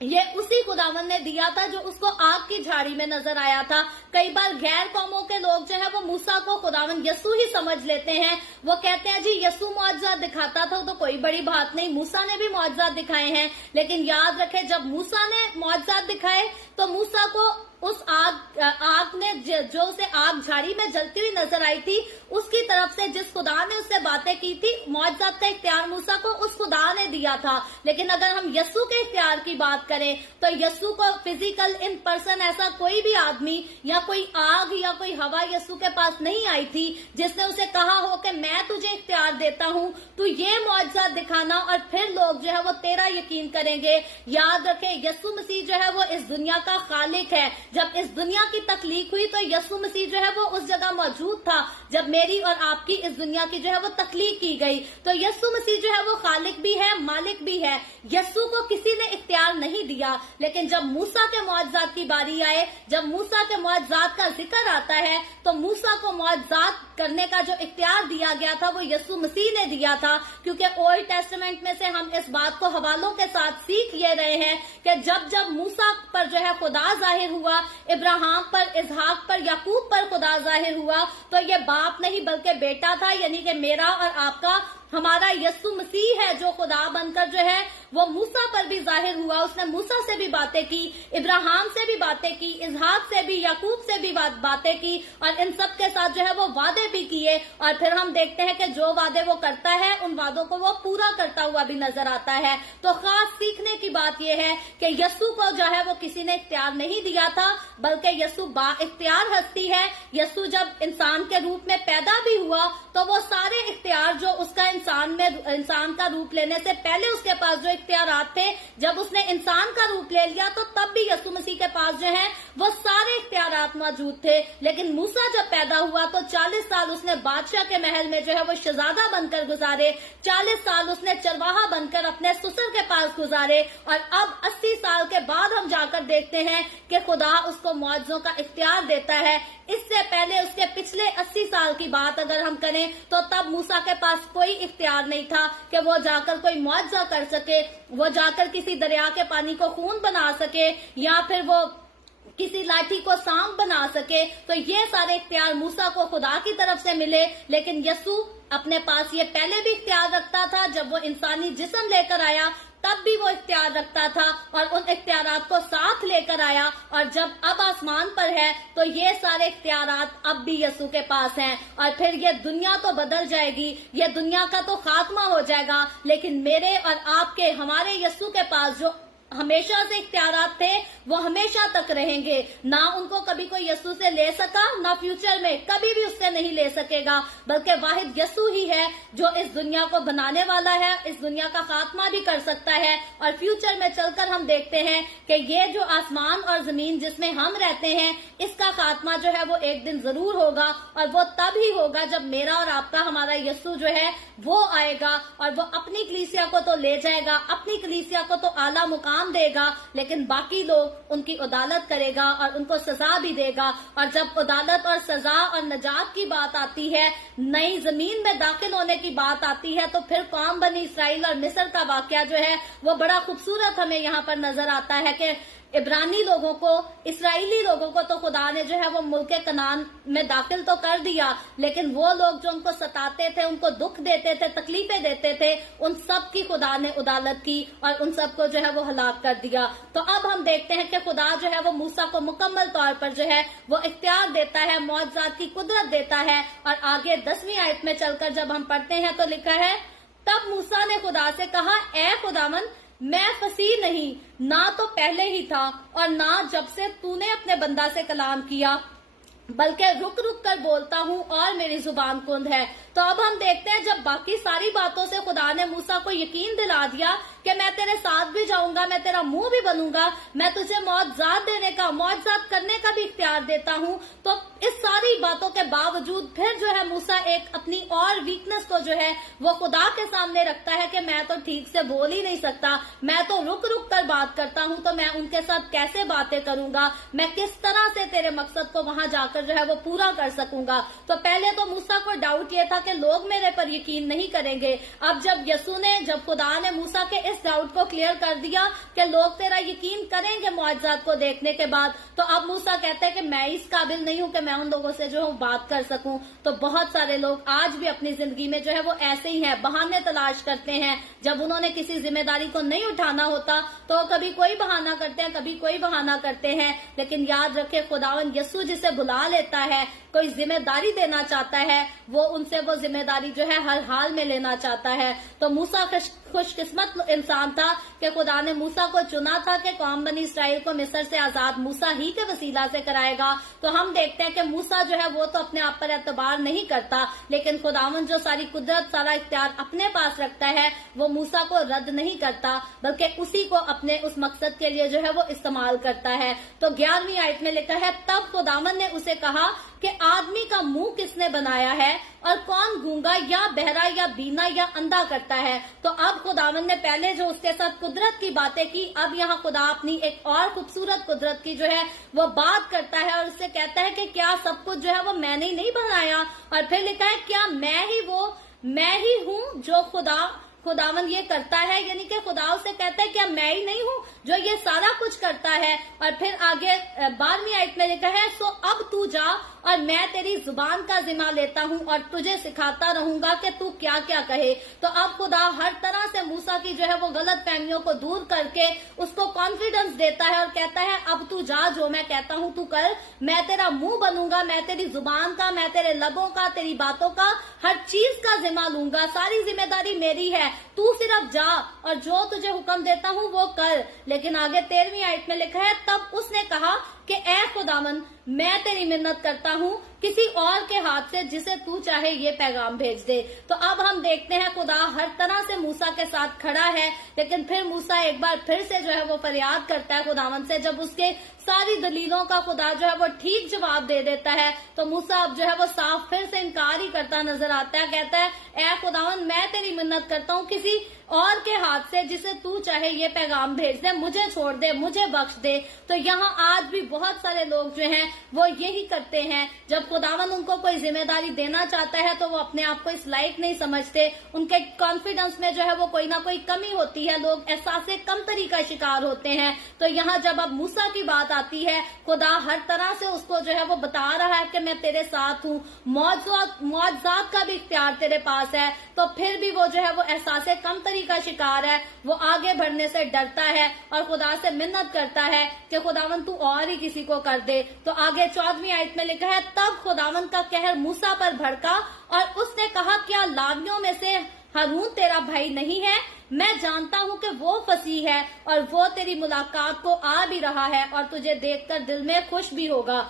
یہ اسی خداوند نے دیا تھا جو اس کو آگ کی جھاڑی میں نظر آیا تھا۔ کئی بار غیر قوموں کے لوگ جو ہے وہ موسیٰ کو خداوند یسوع ہی سمجھ لیتے ہیں، وہ کہتے ہیں جی یسوع معجزات دکھاتا تھا تو کوئی بڑی بات نہیں، موسیٰ نے بھی معجزات دکھائے ہیں، لیکن یاد رکھے جب موسیٰ نے معجزات دکھائے تو موسیٰ کو اس آگ نے جو اسے آگ جھاڑی میں جلتی ہوئی نظر آئی تھی، اس کی طرف سے جس خدا نے اس سے باتیں کی تھی، معجزات کا اختیار موسیٰ کو اس خدا نے دیا تھا۔ لیکن اگر ہم یسوع کے اختیار کی بات کریں تو یسوع کو فزیکل ان پرسن ایسا کوئی بھی آدمی یا کوئی آگ یا کوئی ہوا یسوع کے پاس نہیں آئی تھی جس نے اسے کہا ہو کہ میں تجھے اختیار دیتا ہوں تو یہ معجزات دکھانا اور پھر لوگ جو ہے وہ تیرا یقین کریں گے۔ یاد رکھیں یسوع مسیح جو ہے وہ اس دنیا کا خالق ہے۔ جب اس دنیا کی تخلیق ہوئی تو یسوع مسیح جو ہے وہ اس جگہ موجود تھا جب میری اور آپ کی اس دنیا کی جو ہے وہ تخلیق کی گئی۔ تو یسوع مسیح جو ہے وہ خالق بھی ہے، مالک بھی ہے۔ یسوع کو کسی نے اختیار نہیں دیا، لیکن جب موسیٰ کے معجزات کی باری آئے، جب موسیٰ کے معجزات کا ذکر آتا ہے تو موسیٰ کو معجزات کرنے کا جو اختیار دیا گیا تھا وہ یسوع مسیح نے دیا تھا، کیونکہ اولڈ ٹیسٹمنٹ میں سے ہم اس بات کو حوالوں کے ساتھ سیکھ یہ رہے ہیں کہ جب موسیٰ پر جو ہے خدا ظاہر ہوا، ابراہیم پر، اسحاق پر، یعقوب پر خدا ظاہر ہوا، تو یہ باپ نہیں بلکہ بیٹا تھا، یعنی کہ میرا اور آپ کا، ہمارا یسوع مسیح ہے جو خدا بن کر جو ہے وہ موسیٰ پر بھی ظاہر ہوا۔ اس نے موسیٰ سے بھی باتیں کی، ابراہیم سے بھی باتیں کی، اسحاق سے بھی، یعقوب سے بھی باتیں کی، اور ان سب کے ساتھ جو ہے وہ وعدے بھی کیے، اور پھر ہم دیکھتے ہیں کہ جو وعدے وہ کرتا ہے ان وعدوں کو وہ پورا کرتا ہوا بھی نظر آتا ہے۔ تو خاص سیکھنے کی بات یہ ہے کہ یسوع کو جو ہے وہ کسی نے اختیار نہیں دیا تھا، بلکہ یسوع با اختیار ہستی ہے۔ یسوع جب انسان کے روپ میں پیدا بھی ہوا تو وہ سارے اختیار جو اس کا انسان کا روپ لینے سے پہلے اس کے پاس جو اختیارات تھے، جب اس نے انسان کا روپ لے لیا تو تب بھی یسوع مسیح کے پاس جو ہے وہ سارے اختیارات موجود تھے۔ لیکن موسیٰ جب پیدا ہوا تو 40 سال اس نے بادشاہ کے محل میں جو ہے وہ شہزادہ بن کر گزارے، 40 سال اس نے چرواہا بن کر اپنے سسر کے پاس گزارے، اور اب 80 سال کے بعد ہم جا کر دیکھتے ہیں کہ خدا اس کو معجزوں کا اختیار دیتا ہے۔ اس سے پہلے اس کے پچھلے 80 سال کی بات اگر ہم کریں تو تب موسیٰ کے پاس کوئی اختیار نہیں تھا کہ وہ جا کر کوئی معجزہ کر سکے، وہ جا کر کسی دریا کے پانی کو خون بنا سکے، یا پھر وہ کسی لاٹھی کو سانپ بنا سکے۔ تو یہ سارے اختیار موسیٰ کو خدا کی طرف سے ملے، لیکن یسوع اپنے پاس یہ پہلے بھی اختیار رکھتا تھا، جب وہ انسانی جسم لے کر آیا تب بھی وہ اختیار رکھتا تھا اور ان اختیارات کو ساتھ لے کر آیا، اور جب اب آسمان پر ہے تو یہ سارے اختیارات اب بھی یسوع کے پاس ہیں، اور پھر یہ دنیا تو بدل جائے گی، یہ دنیا کا تو خاتمہ ہو جائے گا، لیکن میرے اور آپ کے، ہمارے یسوع کے پاس جو ہمیشہ سے اختیارات تھے وہ ہمیشہ تک رہیں گے۔ نہ ان کو کبھی کوئی یسوع سے لے سکا، نہ فیوچر میں کبھی بھی اس سے نہیں لے سکے گا، بلکہ واحد یسوع ہی ہے جو اس دنیا کو بنانے والا ہے، اس دنیا کا خاتمہ بھی کر سکتا ہے، اور فیوچر میں چل کر ہم دیکھتے ہیں کہ یہ جو آسمان اور زمین جس میں ہم رہتے ہیں اس کا خاتمہ جو ہے وہ ایک دن ضرور ہوگا، اور وہ تب ہی ہوگا جب میرا اور آپ کا، ہمارا یسوع جو ہے وہ آئے گا، اور وہ اپنی کلیسیا کو تو لے جائے گا، اپنی کلیسیا کو تو اعلیٰ مقام دے گا، لیکن باقی لوگ ان کی عدالت کرے گا اور ان کو سزا بھی دے گا۔ اور جب عدالت اور سزا اور نجات کی بات آتی ہے، نئی زمین میں داخل ہونے کی بات آتی ہے، تو پھر قوم بنی اسرائیل اور مصر کا واقعہ جو ہے وہ بڑا خوبصورت ہمیں یہاں پر نظر آتا ہے کہ इब्रानी लोगों को, इसराइली लोगों को तो खुदा ने जो है वो मुल्क कनान में दाखिल तो कर दिया, लेकिन वो लोग जो उनको सताते थे, उनको दुख देते थे, तकलीफें देते थे, उन सब की खुदा ने उदालत की और उन सबको जो है वो हलाक कर दिया। तो अब हम देखते हैं कि खुदा जो है वो मूसा को मुकम्मल तौर पर जो है वो इख्तियार देता है, मौजज़ात की कुदरत देता है। और आगे 10वीं आयत में चलकर जब हम पढ़ते हैं तो लिखा है, तब मूसा ने खुदा से कहा, ए खुदावन, मैं फसीह नहीं, ना तो पहले ही था और ना जब से तूने अपने बंदा से कलाम किया, बल्कि रुक रुक कर बोलता हूँ और मेरी जुबान कुंद है। तो अब हम देखते हैं जब बाकी सारी बातों से खुदा ने मूसा को यकीन दिला दिया कि मैं तेरे साथ भी जाऊंगा, मैं तेरा मुंह भी बनूंगा, मैं तुझे मौजज़ात देने का, मौजज़ात करने का भी इख्तियार देता हूँ, तो इस सारी बातों के बावजूद फिर जो है मूसा एक अपनी और वीकनेस को जो है वो खुदा के सामने रखता है कि मैं तो ठीक से बोल ही नहीं सकता, मैं तो रुक रुक कर बात करता हूँ, तो मैं उनके साथ कैसे बातें करूंगा, मैं किस तरह से तेरे मकसद को वहां जाकर जो है वो पूरा कर सकूंगा। तो पहले तो मूसा को डाउट ये था कि लोग मेरे पर यकीन नहीं करेंगे। अब जब खुदा ने मूसा के इस डाउट को क्लियर कर दिया कि लोग तेरा यकीन करेंगे मौजज़ात को देखने के बाद, तो अब मूसा कहते हैं कि मैं इस काबिल नहीं हूं कि मैं उन लोगों से जो हूं बात कर सकूं। तो बहुत सारे लोग आज भी अपनी जिंदगी में जो है वो ऐसे ही है, बहाने तलाश करते हैं। जब उन्होंने किसी जिम्मेदारी को नहीं उठाना होता तो कभी कोई बहाना करते हैं, कभी कोई बहाना करते हैं। लेकिन याद रखे, खुदावन यस्सु जिसे बुला लेता है, कोई जिम्मेदारी देना चाहता है, वो उनसे वो जिम्मेदारी जो है हर हाल में लेना चाहता है। तो मूसा खुशकिस्मत इंसान था कि खुदा ने मूसा को चुना था कि कौम बनी इसराइल को मिस्र से आजाद मूसा ही के वसीला से कराएगा। तो हम देखते हैं कि मूसा जो है वो तो अपने आप पर एतबार नहीं करता, लेकिन खुदावन जो सारी कुदरत, सारा इख्तियार अपने पास रखता है, वो मूसा को रद्द नहीं करता, बल्कि उसी को अपने उस मकसद के लिए जो है वो इस्तेमाल करता है। तो 11वीं आयत में लिखा है, तब खुदावन ने उसे कहा कि आदमी का मुंह किसने बनाया है और कौन गूंगा या बहरा या बीना या अंधा करता है। तो अब खुदावन ने पहले जो उसके साथ कुदरत की बातें की, अब यहाँ खुदा अपनी एक और खूबसूरत कुदरत की जो है वो बात करता है और उससे कहता है कि क्या सब कुछ जो है वो मैंने ही नहीं बनाया। और फिर लिखा है, क्या मैं ही हूँ जो खुदावन ये करता है, यानी कि खुदा उसे कहता है क्या मैं ही नहीं हूँ जो ये सारा कुछ करता है। और फिर आगे 12वीं आयत में लिखा है, सो अब तू जा और मैं तेरी जुबान का जिम्मा लेता हूँ और तुझे सिखाता रहूंगा कि तू क्या क्या कहे। तो अब खुदा हर तरह से मूसा की जो है वो गलत फहमियों को दूर करके उसको कॉन्फिडेंस देता है और कहता है, अब तू जा, जो मैं कहता हूँ तू कर, मैं तेरा मुंह बनूंगा, मैं तेरी जुबान का, मैं तेरे लबों का, तेरी बातों का, हर चीज का जिम्मा लूंगा, सारी जिम्मेदारी मेरी है, तू सिर्फ जा और जो तुझे हुक्म देता हूँ वो कर। लेकिन आगे 13वीं आयत में लिखा है, तब उसने कहा कि ए खुदावन, मैं तेरी मिन्नत करता हूँ किसी और के हाथ से जिसे तू चाहे ये पैगाम भेज दे। तो अब हम देखते हैं खुदा हर तरह से मूसा के साथ खड़ा है, लेकिन फिर मूसा एक बार फिर से जो है वो फरियाद करता है खुदावन से। जब उसके सारी दलीलों का खुदा जो है वो ठीक जवाब दे देता है तो मूसा अब जो है वो साफ फिर से इनकार ही करता नजर आता है। कहता है, ए खुदावन, मैं तेरी मिन्नत करता हूँ किसी और के हाथ से जिसे तू चाहे ये पैगाम भेज दे, मुझे छोड़ दे, मुझे बख्श दे। तो यहाँ आज भी बहुत सारे लोग जो हैं वो यही करते हैं, जब खुदावन उनको कोई जिम्मेदारी देना चाहता है तो वो अपने आप को इस लायक नहीं समझते, उनके कॉन्फिडेंस में जो है वो कोई ना कोई कमी होती है, लोग एहसासे कमतरी का शिकार होते हैं। तो यहाँ जब अब मूसा की बात आती है, खुदा हर तरह से उसको जो है वो बता रहा है कि मैं तेरे साथ हूँ, मौजज़ात का भी इख्तियार तेरे पास है, तो फिर भी वो जो है वो एहसासे कमतरी का शिकार है, वो आगे बढ़ने से डरता है और खुदा से मिन्नत करता है कि खुदावन तू और ही किसी को कर दे। तो आगे 14वीं आयत में लिखा है, तब खुदावन का कहर मूसा पर भड़का और उसने कहा, क्या लावियों में से हारून तेरा भाई नहीं है? मैं जानता हूँ कि वो फसीह है और वो तेरी मुलाकात को आ भी रहा है और तुझे देखकर दिल में खुश भी होगा।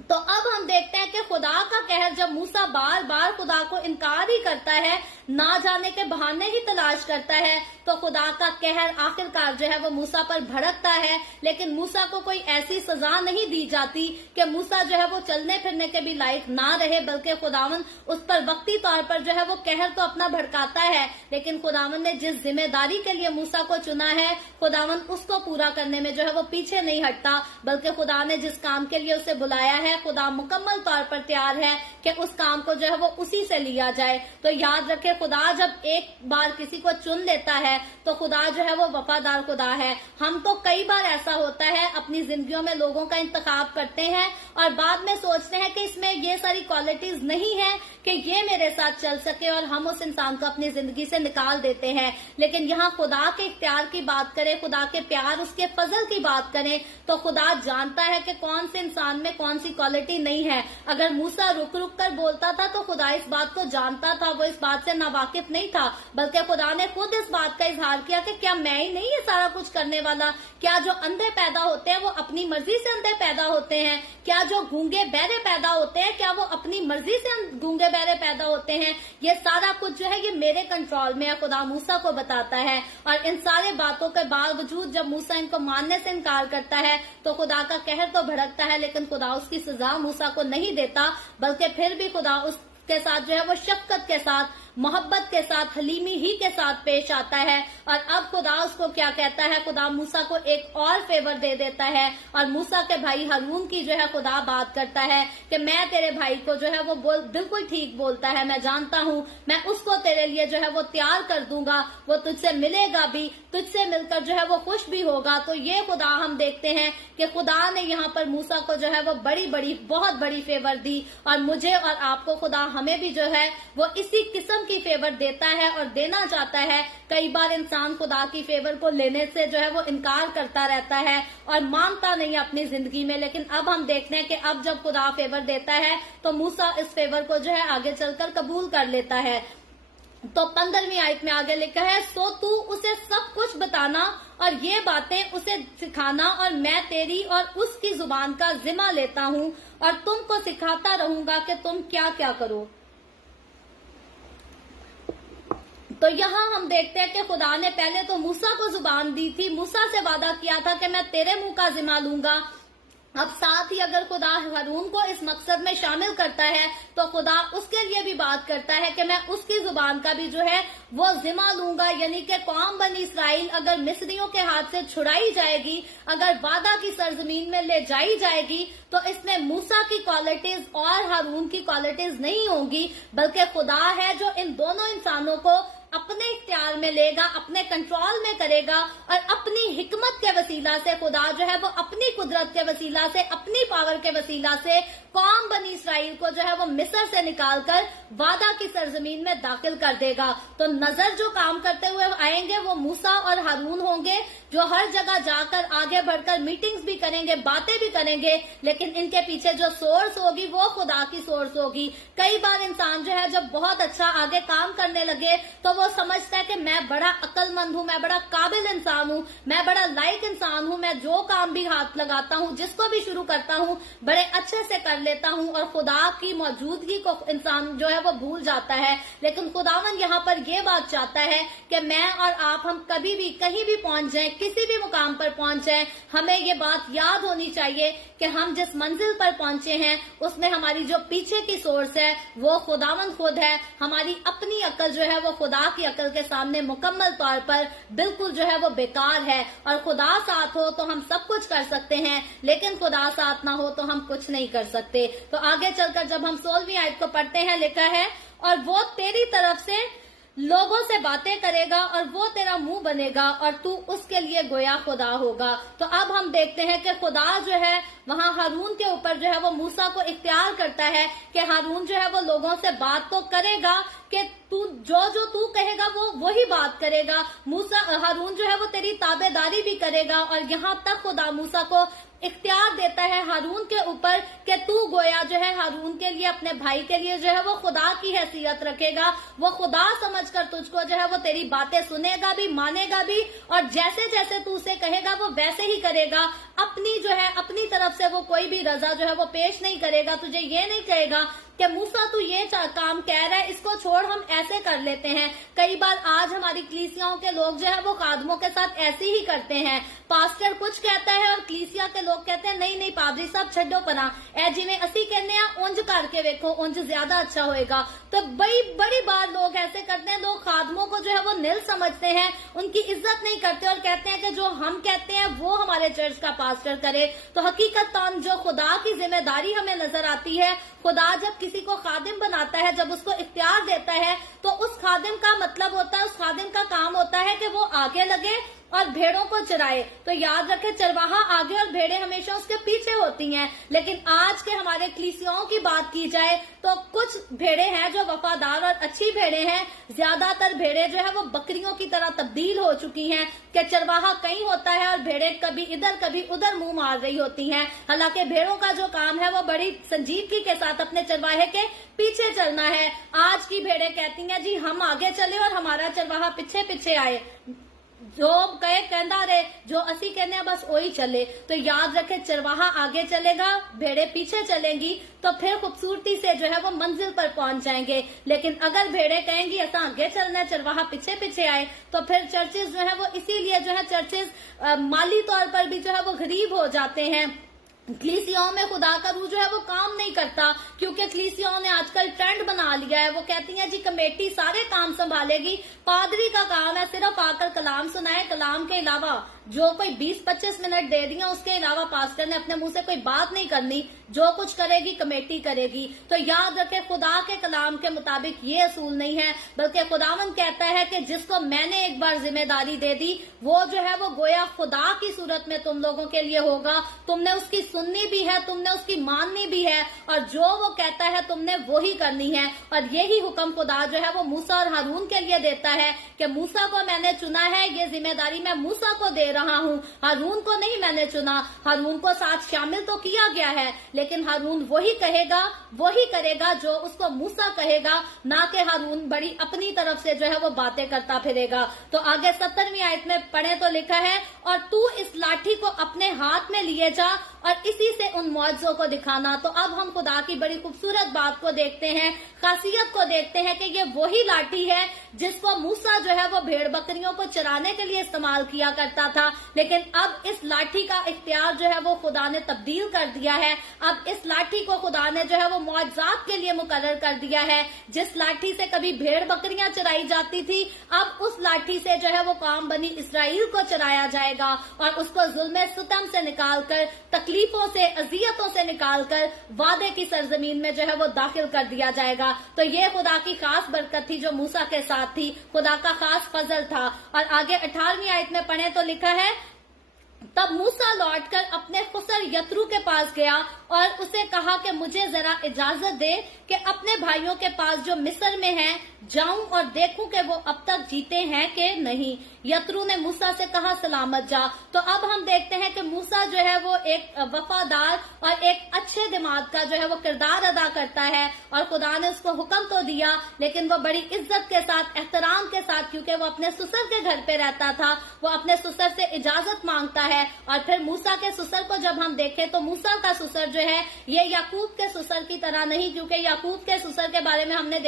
तो अब हम देखते हैं कि खुदा का कहर जब मूसा बार बार खुदा को इनकार ही करता है, ना जाने के बहाने ही तलाश करता है, तो खुदा का कहर आखिरकार जो है वो मूसा पर भड़कता है। लेकिन मूसा को कोई ऐसी सजा नहीं दी जाती कि मूसा जो है वो चलने फिरने के भी लायक ना रहे, बल्कि खुदावन उस पर वक्ती तौर पर जो है वो कहर तो अपना भड़काता है, लेकिन खुदावन ने जिस जिम्मेदारी के लिए मूसा को चुना है, खुदावन उसको पूरा करने में जो है वो पीछे नहीं हटता, बल्कि खुदा ने जिस काम के लिए उसे बुलाया है, खुदा मुकम्मल तौर पर तैयार है कि उस काम को जो है वो उसी से लिया जाए। तो याद रखे, खुदा जब एक बार किसी को चुन लेता है ہے तो खुदा जो है वो वफादार खुदा है। हम तो कई बार ऐसा होता है अपनी जिंदगियों में लोगों का इंतखाब करते हैं और बाद में सोचते हैं कि इसमें ये सारी क्वालिटीज नहीं है कि ये मेरे साथ चल सके और हम उस इंसान को अपनी जिंदगी से निकाल देते हैं। लेकिन यहाँ खुदा के इख्तियार की बात करें, खुदा के प्यार, उसके फजल की बात करें तो खुदा जानता है कि कौन से इंसान में कौन सी क्वालिटी नहीं है। अगर मूसा रुक रुक कर बोलता था तो खुदा इस बात को जानता था, वो इस बात से नावाकिफ नहीं था, बल्कि खुदा ने खुद इस बात का इजहार किया कि क्या मैं ही नहीं ये सारा कुछ करने वाला? क्या जो अंधे पैदा होते हैं वो अपनी मर्जी से अंधे पैदा होते हैं? क्या जो गूंगे बहरे पैदा होते हैं क्या वो अपनी मर्जी से गूंगे बहरे पैदा होते हैं? ये सारा कुछ जो है ये मेरे कंट्रोल में है, खुदा मूसा को बताता है। और इन सारे बातों के बावजूद जब मूसा इनको मानने से इनकार करता है तो खुदा का कहर तो भड़कता है, लेकिन खुदा उसकी सजा मूसा को नहीं देता, बल्कि फिर भी खुदा उसके साथ जो है वो शफकत के साथ, मोहब्बत के साथ, हलीमी ही के साथ पेश आता है। और अब खुदा उसको क्या कहता है, खुदा मूसा को एक और फेवर दे देता है और मूसा के भाई हारून की जो है खुदा बात करता है कि मैं तेरे भाई को जो है वो बिल्कुल ठीक बोलता है, मैं जानता हूँ, मैं उसको तेरे लिए जो है वो तैयार कर दूंगा, वो तुझसे मिलेगा भी, तुझसे मिलकर जो है वो खुश भी होगा। तो ये खुदा हम देखते हैं कि खुदा ने यहाँ पर मूसा को जो है वो बहुत बड़ी फेवर दी और मुझे और आपको खुदा हमें भी जो है वो इसी किस्म की फेवर देता है और देना चाहता है। कई बार इंसान खुदा की फेवर को लेने से जो है वो इनकार करता रहता है और मानता नहीं अपनी जिंदगी में, लेकिन अब हम देखते हैं कि अब जब खुदा फेवर देता है तो मूसा इस फेवर को जो है आगे चलकर कबूल कर लेता है। तो 15वीं आयत में आगे लिखा है, सो तू उसे सब कुछ बताना और ये बातें उसे सिखाना और मैं तेरी और उसकी जुबान का जिम्मा लेता हूँ और तुमको सिखाता रहूंगा कि तुम क्या क्या करो। तो यहाँ हम देखते हैं कि खुदा ने पहले तो मूसा को जुबान दी थी, मूसा से वादा किया था कि मैं तेरे मुंह का जिम्मा लूंगा। अब साथ ही अगर खुदा हारून को इस मकसद में शामिल करता है तो खुदा उसके लिए भी बात करता है कि मैं उसकी जुबान का भी जो है वो जिम्मा लूंगा। यानी कि कौम बनी इसराइल अगर मिस्रियों के हाथ से छुड़ाई जाएगी, अगर वादा की सरजमीन में ले जाई जाएगी तो इसमें मूसा की क्वालिटीज और हारून की क्वालिटीज नहीं होंगी, बल्कि खुदा है जो इन दोनों इंसानों को अपने इख्तियार में लेगा, अपने कंट्रोल में करेगा और अपनी हिकमत के वसीला से खुदा जो है वो अपनी कुदरत के वसीला से, अपनी पावर के वसीला से कौम बनी इसराइल को जो है वो मिस्र से निकालकर वादा की सरजमीन में दाखिल कर देगा। तो नजर जो काम करते हुए आएंगे वो मूसा और हारून होंगे, जो हर जगह जाकर आगे बढ़कर मीटिंग्स भी करेंगे, बातें भी करेंगे, लेकिन इनके पीछे जो सोर्स होगी वो खुदा की सोर्स होगी। कई बार इंसान जो है जब बहुत अच्छा आगे काम करने लगे तो वो समझता है कि मैं बड़ा अक्लमंद हूँ, मैं बड़ा काबिल इंसान हूँ, मैं बड़ा लायक इंसान हूँ, मैं जो काम भी हाथ लगाता हूँ, जिसको भी शुरू करता हूँ बड़े अच्छे से कर लेता हूँ और खुदा की मौजूदगी को इंसान जो है वो भूल जाता है। लेकिन खुदावन यहाँ पर ये बात चाहता है कि मैं और आप हम कभी भी कहीं भी पहुंच जाएं, किसी भी मुकाम पर पहुंच जाएं, हमें ये बात याद होनी चाहिए कि हम जिस मंजिल पर पहुंचे हैं उसमें हमारी जो पीछे की सोर्स है वो खुदावन खुद है। हमारी अपनी अकल जो है वो खुदा की अकल के सामने मुकम्मल तौर पर बिल्कुल जो है वो बेकार है। और खुदा साथ हो तो हम सब कुछ कर सकते हैं, लेकिन खुदा साथ ना हो तो हम कुछ नहीं कर सकते। तो आगे चलकर जब हम 16वीं आयत को पढ़ते हैं, लिखा है, और वो तेरी तरफ से लोगों से बातें करेगा और वो तेरा मुंह बनेगा और तू उसके लिए गोया खुदा होगा। तो अब हम देखते हैं कि खुदा जो है वहाँ हारून के ऊपर जो है वो मूसा को इख्तियार करता है कि हारून जो है वो लोगों से बात तो करेगा कि तू जो तू कहेगा वो वही बात करेगा। मूसा हारून जो है वो तेरी ताबेदारी भी करेगा और यहाँ तक खुदा मूसा को इख्तियार देता है हारून के ऊपर कि तू गोया जो है हारून के लिए, अपने भाई के लिए जो है वो खुदा की हैसियत रखेगा। वो खुदा समझकर तुझको जो है वो तेरी बातें सुनेगा भी, मानेगा भी और जैसे जैसे तू उसे कहेगा वो वैसे ही करेगा। अपनी जो है अपनी तरफ से वो कोई भी रजा जो है वो पेश नहीं करेगा। तुझे ये नहीं कहेगा कि मूसा तू ये काम कह रहा है, इसको छोड़ हम ऐसे कर लेते हैं। कई बार आज हमारी कलीसियाओं के लोग जो है वो खादमों के साथ ऐसे ही करते हैं। पास्टर कुछ कहता है और कलीसिया के लोग कहते हैं नहीं नहीं पादरी साहब छड्डो पना, ए जिवें असी कहने उंज करके वेखो, उंज ज्यादा अच्छा होएगा। तो बड़ी बार लोग ऐसे करते हैं, लोग खादमों को जो है वो निल समझते हैं, उनकी इज्जत नहीं करते और कहते हैं कि जो हम कहते हैं वो हमारे चर्च का पास्टर करे। तो हकीकत जो खुदा की जिम्मेदारी हमें नजर आती है, खुदा जब किसी को खादिम बनाता है, जब उसको इख्तियार देता है, तो उस खादिम का मतलब होता है, उस खादिम का काम होता है कि वो आगे लगे और भेड़ों को चराए। तो याद रखें, चरवाहा आगे और भेड़ें हमेशा उसके पीछे होती हैं। लेकिन आज के हमारे कलीसियाओं की बात की जाए तो कुछ भेड़ें हैं जो वफादार और अच्छी भेड़ें हैं। ज्यादातर भेड़ें जो है वो बकरियों की तरह तब्दील हो चुकी हैं कि चरवाहा कहीं होता है और भेड़ें कभी इधर कभी उधर मुंह मार रही होती हैं। हालांकि भेड़ों का जो काम है वो बड़ी संजीदगी के साथ अपने चरवाहे के पीछे चलना है। आज की भेड़ें कहती हैं जी हम आगे चले और हमारा चरवाहा पीछे पीछे आए, जो कहे कहना रहे, जो असी कहने बस वही चले। तो याद रखे, चरवाहा आगे चलेगा, भेड़े पीछे चलेंगी, तो फिर खूबसूरती से जो है वो मंजिल पर पहुंच जाएंगे। लेकिन अगर भेड़े कहेंगी ऐसा आगे चलना है, चरवाहा पीछे पीछे आए, तो फिर चर्चेज जो है वो इसीलिए जो है चर्चेज माली तौर पर भी जो है वो गरीब हो जाते हैं। कलीसियाओं में खुदा का रूह जो है वो काम नहीं करता, क्योंकि कलीसियाओं ने आजकल ट्रेंड बना लिया है। वो कहती हैं जी कमेटी सारे काम संभालेगी, पादरी का काम है सिर्फ आकर कलाम सुनाए, कलाम के अलावा जो कोई 20-25 मिनट दे दिया उसके अलावा पास्टर ने अपने मुंह से कोई बात नहीं करनी, जो कुछ करेगी कमेटी करेगी। तो याद रखे, खुदा के कलाम के मुताबिक ये असूल नहीं है, बल्कि खुदावंद कहता है कि जिसको मैंने एक बार जिम्मेदारी दे दी वो जो है वो गोया खुदा की सूरत में तुम लोगों के लिए होगा। तुमने उसकी सुननी भी है, तुमने उसकी माननी भी है, और जो वो कहता है तुमने वो ही करनी है। और यही हुक्म खुदा जो है वो मूसा और हारून के लिए देता है कि मूसा को मैंने चुना है, ये जिम्मेदारी मैं मूसा को दे रहा हूँ, हारून को नहीं मैंने चुना। हारून को साथ शामिल तो किया गया है, लेकिन हारून वही कहेगा वही करेगा जो उसको मूसा कहेगा, ना कि हारून बड़ी अपनी तरफ से जो है वो बातें करता फिरेगा। तो आगे 17वीं आयत में पढ़े तो लिखा है, और तू इस लाठी को अपने हाथ में लिए जा और इसी से उन मुआजों को दिखाना। तो अब हम खुदा की बड़ी खूबसूरत बात को देखते हैं, खासियत को देखते हैं कि ये वही लाठी है जिसको मूसा जो है वो भेड़ बकरियों को चराने के लिए इस्तेमाल किया करता था। लेकिन अब इस लाठी का इख्तियार जो है वो खुदा ने तब्दील कर दिया है। अब इस लाठी को खुदा ने जो है वो मुआजात के लिए मुकर्रर कर दिया है। जिस लाठी से कभी भेड़ बकरियां चराई जाती थी, अब उस लाठी से जो है वो काम बनी इसराइल को चराया जाएगा, और उसको जुल्म सितम से निकालकर, तकलीफों से, अजियतों से निकालकर वादे की सरजमीन में जो है वो दाखिल कर दिया जाएगा। तो ये खुदा की खास बरकत थी जो मूसा के साथ थी, खुदा का खास फजल था। और आगे 18वीं आयत में पढ़े तो लिखा है, तब मूसा लौटकर अपने खुसर यत्रू के पास गया और उसे कहा कि मुझे जरा इजाजत दे कि अपने भाइयों के पास जो मिस्र में हैं जाऊं और देखूं कि वो अब तक जीते हैं कि नहीं। यत्रू ने मूसा से कहा सलामत जा। तो अब हम देखते हैं कि मूसा जो है वो एक वफादार और एक अच्छे दिमाग का जो है वो किरदार अदा करता है, और खुदा ने उसको हुक्म तो दिया, लेकिन वो बड़ी इज्जत के साथ, एहतराम के साथ, क्योंकि वो अपने ससुर के घर पे रहता था, वो अपने ससुर से इजाजत मांगता है। और फिर मूसा के ससुर को जब हम देखें तो मूसा का ससुर जो है ये याकूब के ससुर की तरह नहीं, क्योंकि याकूब के ससुर के बारे में हमने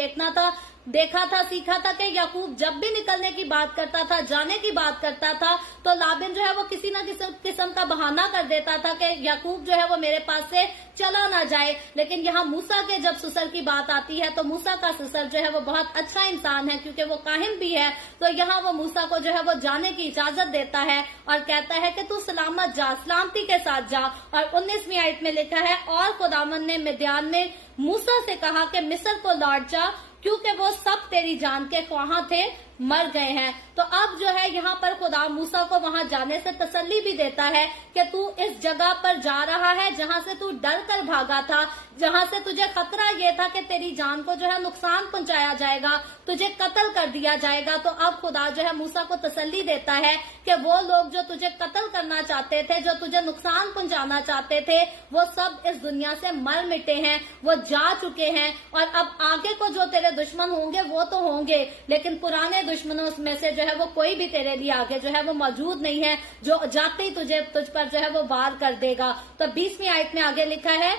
देखा था, सीखा था कि याकूब जब भी निकलने की बात करता था, जाने की बात करता था, तो लाबिन जो है वो किसी न किसी किस्म का बहाना कर देता था कि याकूब जो है वो मेरे पास से चला ना जाए। लेकिन यहाँ मूसा के जब ससुर की बात आती है तो मूसा का ससुर जो है वो बहुत अच्छा इंसान है, क्योंकि वो काहिन भी है। तो यहाँ वो मूसा को जो है वो जाने की इजाजत देता है और कहता है कि तू सलामत जा, सलामती के साथ जा। और 19वीं आयत में लिखा है, और खुदावंद ने मिद्यान में मूसा से कहा कि मिस्र को लौट जा, क्योंकि वो सब तेरी जान के ख्वाहां थे, मर गए हैं। तो अब जो है यहाँ पर खुदा मूसा को वहां जाने से तसल्ली भी देता है कि तू इस जगह पर जा रहा है जहां से तू डर कर भागा था, जहां से तुझे खतरा ये था कि तेरी जान को जो है नुकसान पहुंचाया जाएगा, तुझे कत्ल कर दिया जाएगा। तो अब खुदा जो है मूसा को तसल्ली देता है कि वो लोग जो तुझे कत्ल करना चाहते थे, जो तुझे नुकसान पहुंचाना चाहते थे, वो सब इस दुनिया से मर मिटे हैं, वो जा चुके हैं। और अब आगे को जो तेरे दुश्मन होंगे वो तो होंगे, लेकिन पुराने दुश्मनों में से जो है वो कोई भी तेरे लिए आगे जो है वो मौजूद नहीं है, जो जाते ही तुझ पर जो है वो वार कर देगा। तो 20वीं आयत में आगे लिखा है,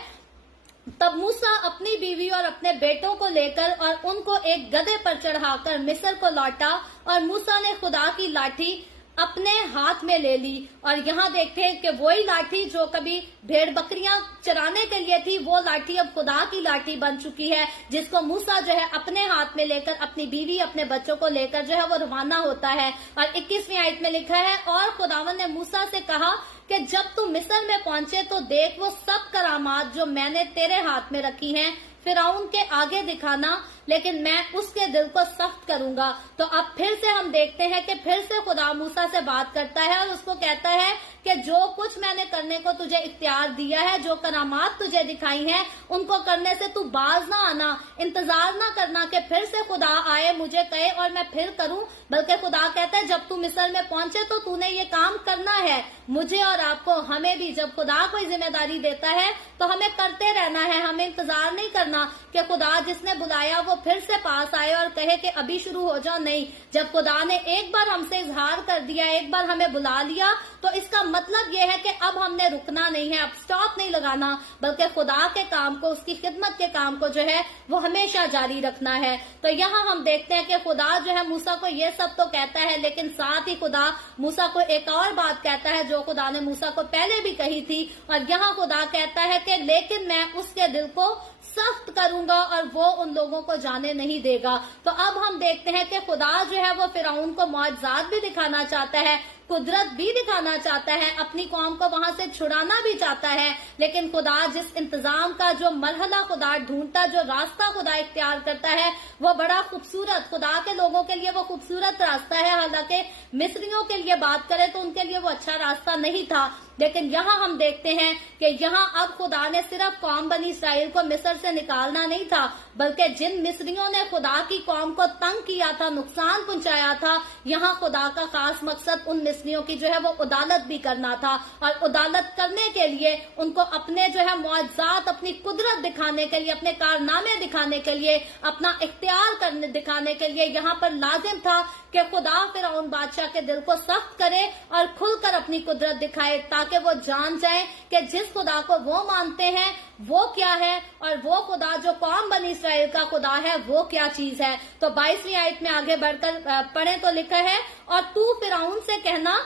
तब मूसा अपनी बीवी और अपने बेटों को लेकर और उनको एक गधे पर चढ़ाकर मिस्र को लौटा, और मूसा ने खुदा की लाठी अपने हाथ में ले ली। और यहाँ देखते हैं कि वही लाठी जो कभी भेड़ बकरियां चराने के लिए थी, वो लाठी अब खुदा की लाठी बन चुकी है, जिसको मूसा जो है अपने हाथ में लेकर अपनी बीवी, अपने बच्चों को लेकर जो है वो रवाना होता है। और 21वीं आयत में लिखा है, और खुदावंद ने मूसा से कहा कि जब तू मिस्र में पहुंचे तो देख वो सब करामात जो मैंने तेरे हाथ में रखी हैं, फिरौन के आगे दिखाना, लेकिन मैं उसके दिल को सख्त करूंगा। तो अब फिर से हम देखते हैं कि फिर से खुदा मूसा से बात करता है और उसको कहता है कि जो कुछ मैंने करने को तुझे इख्तियार दिया है, जो करामात तुझे दिखाई हैं, उनको करने से तू बाज ना आना, इंतजार ना करना कि फिर से खुदा आए मुझे कहे और मैं फिर करूं, बल्कि खुदा कहता है जब तू मिस्र में पहुंचे तो तूने ये काम करना है। मुझे और आपको, हमें भी जब खुदा कोई जिम्मेदारी देता है तो हमें करते रहना है, हमें इंतजार नहीं करना कि खुदा जिसने बुलाया वो फिर से पास आए और कहे कि अभी शुरू हो जाओ। नहीं, जब खुदा ने एक बार हमसे इजहार कर दिया, एक बार हमें बुला लिया, तो इसका मतलब ये है कि अब हमने रुकना नहीं है, अब स्टॉप नहीं लगाना, बल्कि खुदा के काम को, उसकी खिदमत के काम को जो है वो हमेशा जारी रखना है। तो यहाँ हम देखते हैं कि खुदा जो है मूसा को ये सब तो कहता है, लेकिन साथ ही खुदा मूसा को एक और बात कहता है जो खुदा ने मूसा को पहले भी कही थी। और यहाँ खुदा कहता है कि लेकिन मैं उसके दिल को सख्त करूंगा और वो उन लोगों को जाने नहीं देगा। तो अब हम देखते हैं कि खुदा जो है वो फिरौन को मौजज़ात भी दिखाना चाहता है, कुदरत भी दिखाना चाहता है, अपनी कौम को वहां से छुड़ाना भी चाहता है, लेकिन खुदा जिस इंतजाम का जो मरहला खुदा ढूंढता, जो रास्ता खुदा इख्तियार करता है, वो बड़ा खूबसूरत, खुदा के लोगों के लिए वो खूबसूरत रास्ता है। हालांकि मिस्रियों के लिए बात करें तो उनके लिए वो अच्छा रास्ता नहीं था, लेकिन यहाँ हम देखते हैं कि यहाँ अब खुदा ने सिर्फ कौम बनी इसराइल को मिस्र से निकालना नहीं था, बल्कि जिन मिस्रियों ने खुदा की कौम को तंग किया था, नुकसान पहुंचाया था, यहाँ खुदा का खास मकसद उन मिस्रियों की जो है वो उदालत भी करना था। और उदालत करने के लिए उनको अपने जो है मुआवजात, अपनी कुदरत दिखाने के लिए, अपने कारनामे दिखाने के लिए, अपना इख्तियार करने दिखाने के लिए यहाँ पर लाजिम था कि खुदा फिरौन बादशाह के दिल को सख्त करे और खुलकर अपनी कुदरत दिखाए, ताकि वो जान जाए कि जिस खुदा को वो मानते हैं वो क्या है, और वो खुदा जो कौम बनी इसराइल का खुदा है वो क्या चीज है। तो 22वीं आयत में आगे बढ़कर पढ़े तो लिखा है, और तू फिरौन से कहना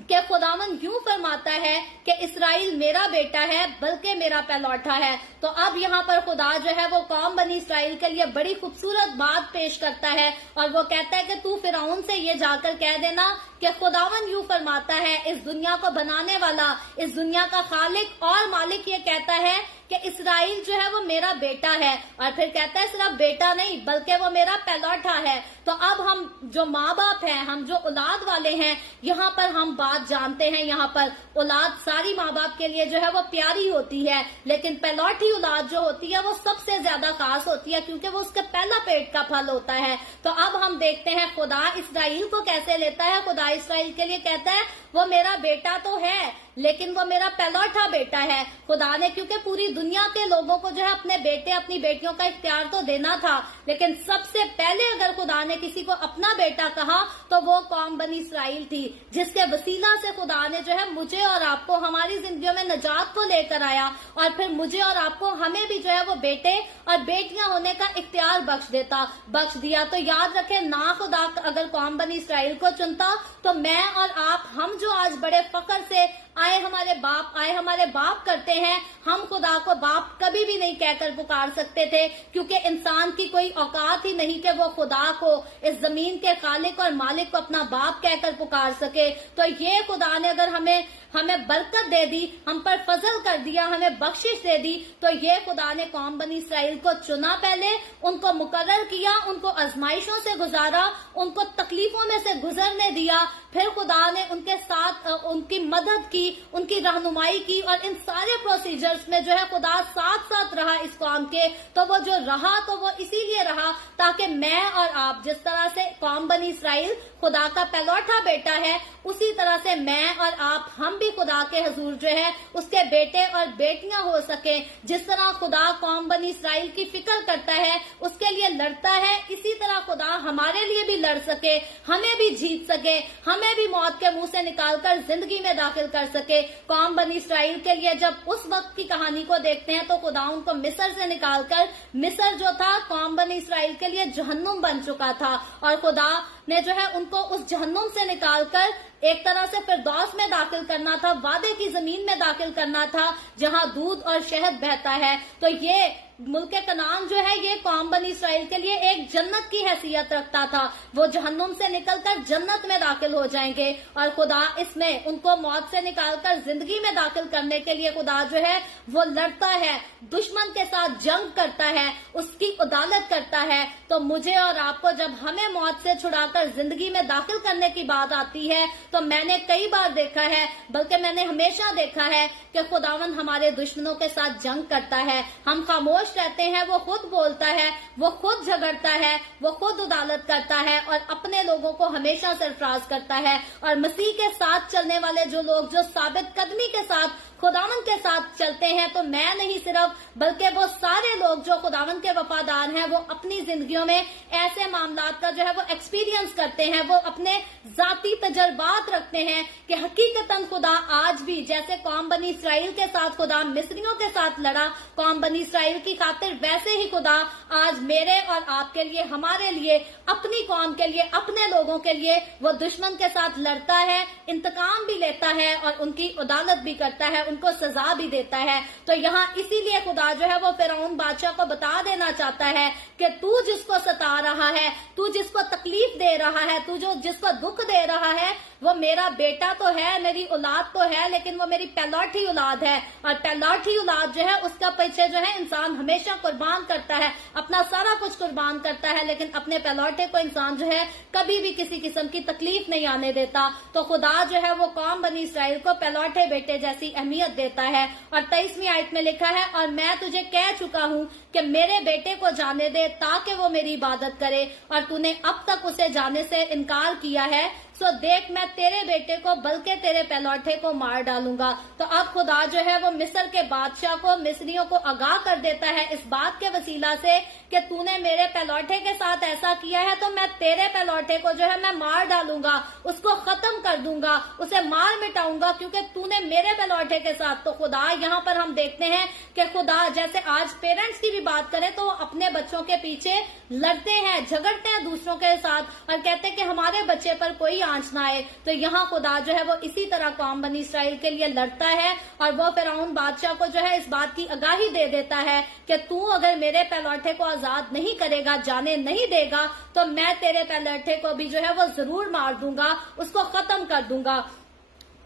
कि खुदावन यूं फरमाता है कि इसराइल मेरा बेटा है, बल्कि मेरा पहलौठा है। तो अब यहाँ पर खुदा जो है वो कौम बनी इसराइल के लिए बड़ी खूबसूरत बात पेश करता है, और वो कहता है कि तू फिरौन से ये जाकर कह देना कि खुदावन यूं फरमाता है, इस दुनिया को बनाने वाला, इस दुनिया का खालिक और मालिक ये कहता है कि इसराइल जो है वो मेरा बेटा है। और फिर कहता है सिर्फ बेटा नहीं, बल्कि वो मेरा पहलौठा है। तो अब हम जो माँ बाप हैं, हम जो औलाद वाले हैं, यहाँ पर हम बात जानते हैं, यहाँ पर औलाद सारी माँ बाप के लिए जो है वो प्यारी होती है, लेकिन पहलौठी औलाद जो होती है वो सबसे ज्यादा खास होती है, क्योंकि वो उसके पहला पेट का फल होता है। तो अब हम देखते हैं खुदा इसराइल को कैसे लेता है। खुदा इसराइल के लिए कहता है वो मेरा बेटा तो है, लेकिन वो मेरा पहलौठा बेटा है। खुदा ने, क्योंकि पूरी दुनिया के लोगों को जो है अपने बेटे अपनी बेटियों का इख्तियार तो देना था, लेकिन सबसे पहले अगर खुदा ने किसी को अपना बेटा कहा तो वो कौम बनी इसराइल थी, जिसके वसीला से खुदा ने जो है मुझे और आपको हमारी जिंदगियों में नजात को लेकर आया, और फिर मुझे और आपको, हमें भी जो है वो बेटे और बेटियां होने का इख्तियार बख्श दिया। तो याद रखें, ना खुदा अगर कौम बनी इसराइल को चुनता तो मैं और आप, हम जो आज बड़े फख्र से आए हमारे बाप करते हैं, हम खुदा को बाप कभी भी नहीं कहकर पुकार सकते थे, क्योंकि इंसान की कोई औकात ही नहीं कि वो खुदा को, इस जमीन के खालिक और मालिक को अपना बाप कहकर पुकार सके। तो ये खुदा ने अगर हमें बरकत दे दी, हम पर फजल कर दिया, हमें बख्शिश दे दी, तो ये खुदा ने कौम बनी इसराइल को चुना, पहले उनको मुकर्रर किया, उनको आजमाइशों से गुजारा, उनको तकलीफों में से गुजरने दिया, फिर खुदा ने उनके साथ उनकी मदद की, उनकी रहनुमाई की, और इन सारे प्रोसीजर्स में जो है खुदा साथ साथ रहा इस कौम के। तो वो जो रहा तो वो इसीलिए रहा ताकि मैं और आप, जिस तरह से कौम बनी इसराइल खुदा का पहलौठा बेटा है, उसी तरह से मैं और आप, हम भी खुदा के हुजूर जो है उसके बेटे और बेटियां हो सके। जिस तरह खुदा कौम बनी इसराइल की फिक्र करता है, उसके लिए लड़ता है, इसी तरह खुदा हमारे लिए भी लड़ सके, हमें भी जीत सके, हमें भी मौत के मुंह से निकालकर जिंदगी में दाखिल कर सके। कौम बनी इसराइल के लिए जब उस वक्त की कहानी को देखते हैं तो खुदा उनको मिस्र से निकालकर, मिस्र जो था कौम बनी इसराइल के लिए जहन्नुम बन चुका था, और खुदा ने जो है उनको उस जहन्नुम से निकालकर एक तरह से फिरदौस में दाखिल करना था, वादे की जमीन में दाखिल करना था, जहां दूध और शहद बहता है। तो ये मुल्क कनान जो है ये कौम बनी इसराइल के लिए एक जन्नत की हैसियत रखता था। वो जहन्नुम से निकलकर जन्नत में दाखिल हो जाएंगे और खुदा इसमें उनको मौत से निकालकर जिंदगी में दाखिल करने के लिए खुदा जो है वो लड़ता है, दुश्मन के साथ जंग करता है, उसकी अदालत करता है। तो मुझे और आपको जब हमें मौत से छुड़ाकर जिंदगी में दाखिल करने की बात आती है तो मैंने कई बार देखा है, बल्कि मैंने हमेशा देखा है कि खुदावन हमारे दुश्मनों के साथ जंग करता है। हम खामोश रहते हैं, वो खुद बोलता है, वो खुद झगड़ता है, वो खुद अदालत करता है और अपने लोगों को हमेशा सरफराज करता है। और मसीह के साथ चलने वाले जो लोग जो साबित कदमी के साथ खुदावन के साथ चलते हैं, तो मैं नहीं सिर्फ बल्कि वो सारे लोग जो खुदावन के वफादार हैं वो अपनी जिंदगियों में ऐसे मामलात का जो है वो एक्सपीरियंस करते हैं, वो अपने जाती तजर्बात रखते हैं कि हकीकतन खुदा आज भी जैसे कौम बनी इसराइल के साथ खुदा मिस्रियों के साथ लड़ा कौम बनी इसराइल की खातिर, वैसे ही खुदा आज मेरे और आपके लिए, हमारे लिए, अपनी कौम के लिए, अपने लोगों के लिए वो दुश्मन के साथ लड़ता है, इंतकाम भी लेता है और उनकी अदालत भी करता है, उनको सजा भी देता है। तो यहाँ इसीलिए खुदा जो है वो फिरौन बादशाह को बता देना चाहता है कि तू जिसको सता रहा है, तू जिसको तकलीफ दे रहा है, तू जो जिसको दुख दे रहा है, वो मेरा बेटा तो है, मेरी औलाद तो है, लेकिन वो मेरी पहलौठी औलाद है। और पहलौठी औलाद जो है उसका पीछे जो है इंसान हमेशा कुर्बान करता है, अपना सारा कुछ कुर्बान करता है, लेकिन अपने पहलौठे को इंसान जो है कभी भी किसी किस्म की तकलीफ नहीं आने देता। तो खुदा जो है वो कौम बनी इसराइल को पहलौठे बेटे जैसी अहमियत देता है। और 23वीं आयत में लिखा है, और मैं तुझे कह चुका हूँ कि मेरे बेटे को जाने दे ताकि वो मेरी इबादत करे, और तूने अब तक उसे जाने से इनकार किया है, सो देख मैं तेरे बेटे को बल्कि तेरे पहलौठे को मार डालूंगा। तो अब खुदा जो है वो मिस्र के बादशाह को, मिस्रियों को आगाह कर देता है इस बात के वसीला से कि तूने मेरे पहलौठे के साथ ऐसा किया है तो मैं तेरे पहलौठे को जो है मैं मार डालूंगा, उसको खत्म कर दूंगा, उसे मार मिटाऊंगा, क्योंकि तूने मेरे पहलौठे के साथ। तो खुदा यहाँ पर हम देखते हैं कि खुदा जैसे आज पेरेंट्स की भी बात करें तो अपने बच्चों के पीछे लड़ते हैं, झगड़ते हैं दूसरों के साथ और कहते हैं कि हमारे बच्चे पर कोई आंच ना आए। तो यहाँ खुदा जो है वो इसी तरह कौम बनी इसराइल के लिए लड़ता है और वो फिरौन बादशाह को जो है इस बात की आगाही दे देता है कि तू अगर मेरे पहलौठे को आजाद नहीं करेगा, जाने नहीं देगा, तो मैं तेरे पहलौठे को भी जो है वो जरूर मार दूंगा, उसको खत्म कर दूंगा।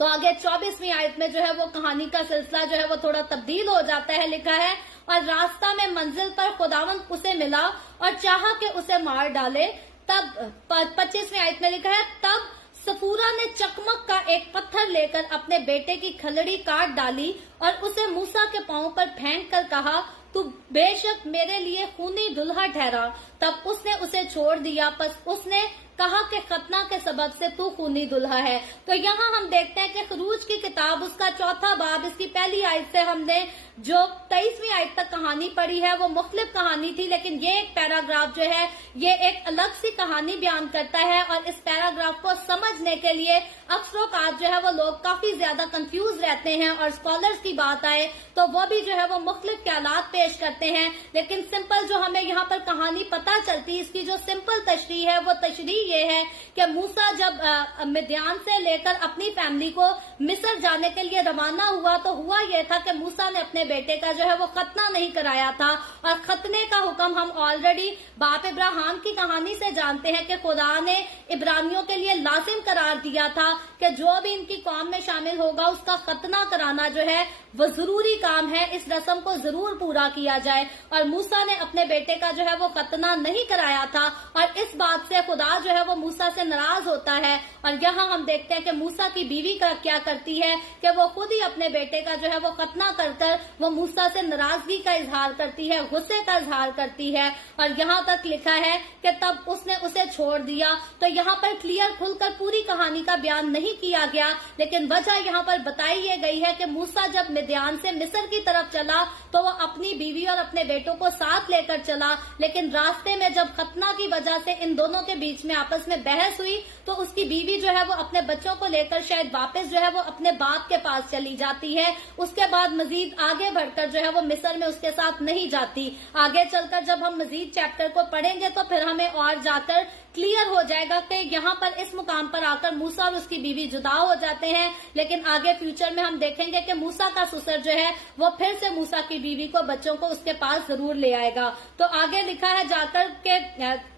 तो आगे 24वीं आयत में जो है वो कहानी का सिलसिला जो है वो थोड़ा तब्दील हो जाता है। लिखा है, और रास्ता में मंजिल पर खुदावंद उसे मिला और चाहा कि उसे मार डाले। तब 25वीं आयत में लिखा है, तब सफूरा ने चकमक का एक पत्थर लेकर अपने बेटे की खलड़ी काट डाली और उसे मूसा के पांव पर फेंक कर कहा, तू बेशक मेरे लिए खूनी दुल्हा ठहरा। तब उसने उसे छोड़ दिया, बस उसने कहा कि खतना के सबब से तू खूनी दुल्हा है। तो यहाँ हम देखते हैं कि खरूज की किताब उसका 4था बाब, इसकी पहली आयत से हमने जो 23वीं आयत तक कहानी पढ़ी है वो मुख्तलिफ कहानी थी, लेकिन ये एक पैराग्राफ जो है ये एक अलग सी कहानी बयान करता है। और इस पैराग्राफ को समझने के लिए अक्सर जो है वो लोग काफी ज्यादा कंफ्यूज रहते हैं और स्कॉलर्स की बात आए तो वो भी जो है वो मुख्तलिफ ख्यालात पेश करते हैं। लेकिन सिंपल जो हमें यहाँ पर कहानी पता चलती, इसकी जो सिंपल तशरीह है वो तशरीह ये है कि मूसा जब मिद्यान से लेकर अपनी फैमिली को मिस्र जाने के लिए रवाना हुआ तो हुआ ये था कि मूसा ने अपने बेटे का जो है वो खतना नहीं कराया था। और खतने का हुक्म हम ऑलरेडी बाप इब्राहिम की कहानी से जानते हैं कि खुदा ने इब्रानियों के लिए लाजिम करार दिया था कि जो भी इनकी कौम में शामिल होगा उसका खतना कराना जो है वो जरूरी काम है, इस रस्म को जरूर पूरा किया जाए। और मूसा ने अपने बेटे का जो है वो खतना नहीं कराया था और इस बात से खुदा जो है वो मूसा से नाराज होता है। और यहाँ हम देखते हैं कि मूसा की बीवी का क्या करती है कि वो खुद ही अपने बेटे का जो है वो खतना कर वो मूसा से नाराजगी का इजहार करती है, गुस्से का इजहार करती है। और यहाँ तक लिखा है कि तब उसने उसे छोड़ दिया। तो यहाँ पर क्लियर खुलकर पूरी कहानी का बयान नहीं किया गया, लेकिन वजह यहाँ पर बताई ये गई है कि मूसा जब मिद्यान से मिस्र की तरफ चला तो वो अपनी बीवी और अपने बेटों को साथ लेकर चला, लेकिन रास्ते में जब खतना की वजह से इन दोनों के बीच में आपस में बहस हुई तो उसकी बीवी जो है वो अपने बच्चों को लेकर शायद वापस जो है वो अपने बाप के पास चली जाती है। उसके बाद मजीद आगे बढ़कर जो है वो मिस्र में उसके साथ नहीं जाती। आगे चलकर जब हम मजीद चैप्टर को पढ़ेंगे तो फिर हमें और जाकर क्लियर हो जाएगा कि यहाँ पर इस मुकाम पर आकर मूसा और उसकी बीवी जुदा हो जाते हैं, लेकिन आगे फ्यूचर में हम देखेंगे कि मूसा का ससुर जो है वो फिर से मूसा की बीवी को, बच्चों को उसके पास जरूर ले आएगा। तो आगे लिखा है जाकर के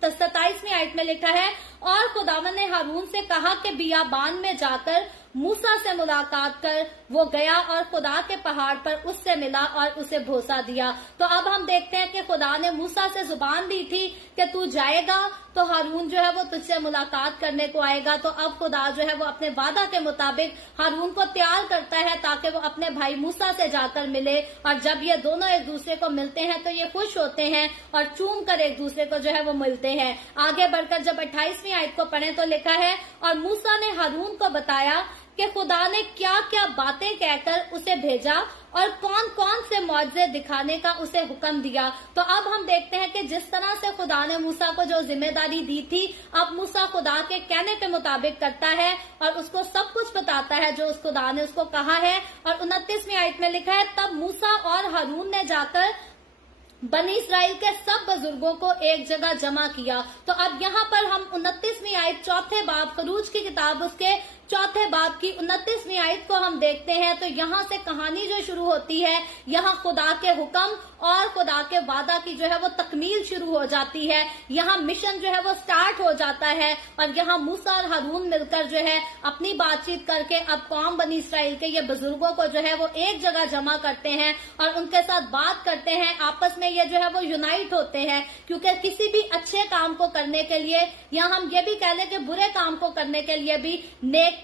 27वीं आयत में लिखा है, और खुदावन ने हारून से कहा कि बियाबान में जाकर मूसा से मुलाकात कर। वो गया और खुदा के पहाड़ पर उससे मिला और उसे भरोसा दिया। तो अब हम देखते हैं कि खुदा ने मूसा से जुबान दी थी कि तू जाएगा तो हारून जो है वो तुझसे मुलाकात करने को आएगा। तो अब खुदा जो है वो अपने वादा के मुताबिक हारून को तैयार करता है ताकि वो अपने भाई मूसा से जाकर मिले, और जब ये दोनों एक दूसरे को मिलते हैं तो ये खुश होते हैं और चूम कर एक दूसरे को जो है वो मिलते हैं। आगे बढ़कर जब 28वीं आयत को पढ़ें तो लिखा है, और मूसा ने हारून को बताया कि खुदा ने क्या क्या बातें कहकर उसे भेजा और कौन कौन से मौजज़े दिखाने का उसे हुक्म दिया। तो अब हम देखते हैं कि जिस तरह से खुदा ने मूसा को जो जिम्मेदारी दी थी, अब मूसा खुदा के कहने के मुताबिक करता है और उसको सब कुछ बताता है जो उस खुदा ने उसको कहा है। और 29वीं आयत में लिखा है, तब मूसा और हारून ने जाकर बनी इस्राएल के सब बुजुर्गों को एक जगह जमा किया। तो अब यहाँ पर हम 29वीं आयत चौथे बाब, खरूज की किताब उसके चौथे बाब की 29वीं आयत को हम देखते हैं। तो यहाँ से कहानी जो शुरू होती है, यहाँ खुदा के हुक्म और खुदा के वादा की जो है वो तकमील शुरू हो जाती है। यहाँ मिशन जो है वो स्टार्ट हो जाता है और यहाँ मूसा और हारून मिलकर जो है अपनी बातचीत करके अब कौम बनी इस्राएल के ये बुजुर्गों को जो है वो एक जगह जमा करते हैं और उनके साथ बात करते हैं। आपस में ये जो है वो यूनाइट होते हैं, क्योंकि किसी भी अच्छे काम को करने के लिए, या हम ये भी कह लें कि बुरे काम को करने के लिए भी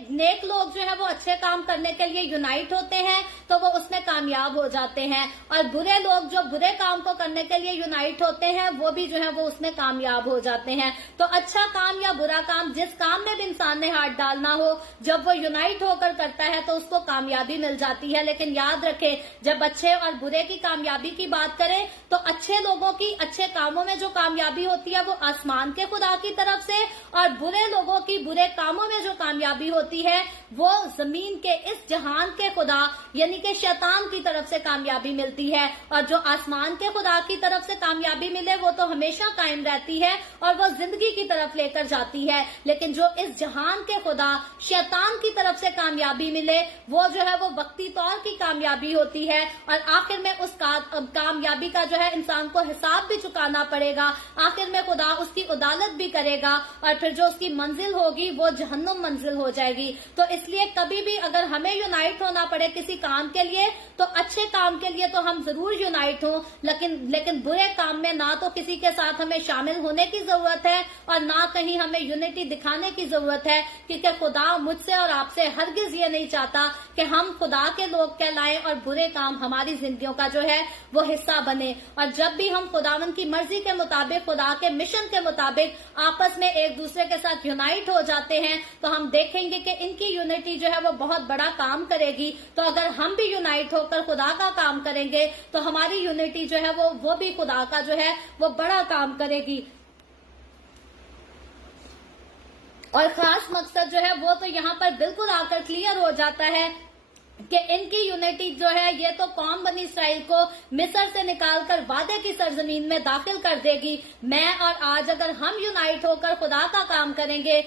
नेक लोग जो है वो अच्छे काम करने के लिए यूनाइट होते हैं तो वो उसमें कामयाब हो जाते हैं, और बुरे लोग जो बुरे काम को करने के लिए यूनाइट होते हैं वो भी जो है वो उसमें कामयाब हो जाते हैं। तो अच्छा काम या बुरा काम, जिस काम में भी इंसान ने हाथ डालना हो, जब वो यूनाइट होकर करता है तो उसको कामयाबी मिल जाती है। लेकिन याद रखें, जब अच्छे और बुरे की कामयाबी की बात करें तो अच्छे लोगों की अच्छे कामों में जो कामयाबी होती है वो आसमान के खुदा की तरफ से, और बुरे लोगों की बुरे कामों में जो कामयाबी होती है वो जमीन के इस जहान के खुदा यानी कि शैतान की तरफ से कामयाबी मिलती है। और जो आसमान के खुदा की तरफ से कामयाबी मिले वो तो हमेशा कायम रहती है और वो जिंदगी की तरफ लेकर जाती है। लेकिन जो इस जहान के खुदा शैतान की तरफ से कामयाबी मिले वो जो है वो वक्ती तौर की कामयाबी होती है, और आखिर में उस कामयाबी का जो है इंसान को हिसाब भी चुकाना पड़ेगा। आखिर में खुदा उसकी अदालत भी करेगा और फिर जो उसकी मंजिल होगी वो जहन्नुम मंजिल हो जाएगी। तो इसलिए कभी भी अगर हमें यूनाइट होना पड़े किसी काम के लिए तो अच्छे काम के लिए तो हम जरूर यूनाइट हों, लेकिन बुरे काम में ना तो किसी के साथ हमें शामिल होने की जरूरत है और ना कहीं हमें यूनिटी दिखाने की जरूरत है, क्योंकि खुदा मुझसे और आपसे हरगिज ये नहीं चाहता कि हम खुदा के लोग कहलाएं और बुरे काम हमारी जिंदगियों का जो है वो हिस्सा बने। और जब भी हम खुदावन की मर्जी के मुताबिक, खुदा के मिशन के मुताबिक आपस में एक दूसरे के साथ यूनाइट हो जाते हैं तो हम देखेंगे कि इनकी यूनिटी जो है वो बहुत बड़ा काम करेगी। तो अगर हम भी यूनाइट होकर खुदा का काम करेंगे तो हमारी यूनिटी जो है वो भी खुदा का जो है वो बड़ा काम करेगी। और खास मकसद जो है वो तो यहाँ पर बिल्कुल आकर क्लियर हो जाता है कि इनकी यूनिटी जो है ये तो कौम बनी इस्राएल को मिस्र से निकालकर वादे की सरजमीन में दाखिल कर देगी। मैं और आज अगर हम यूनाइट होकर खुदा का काम करेंगे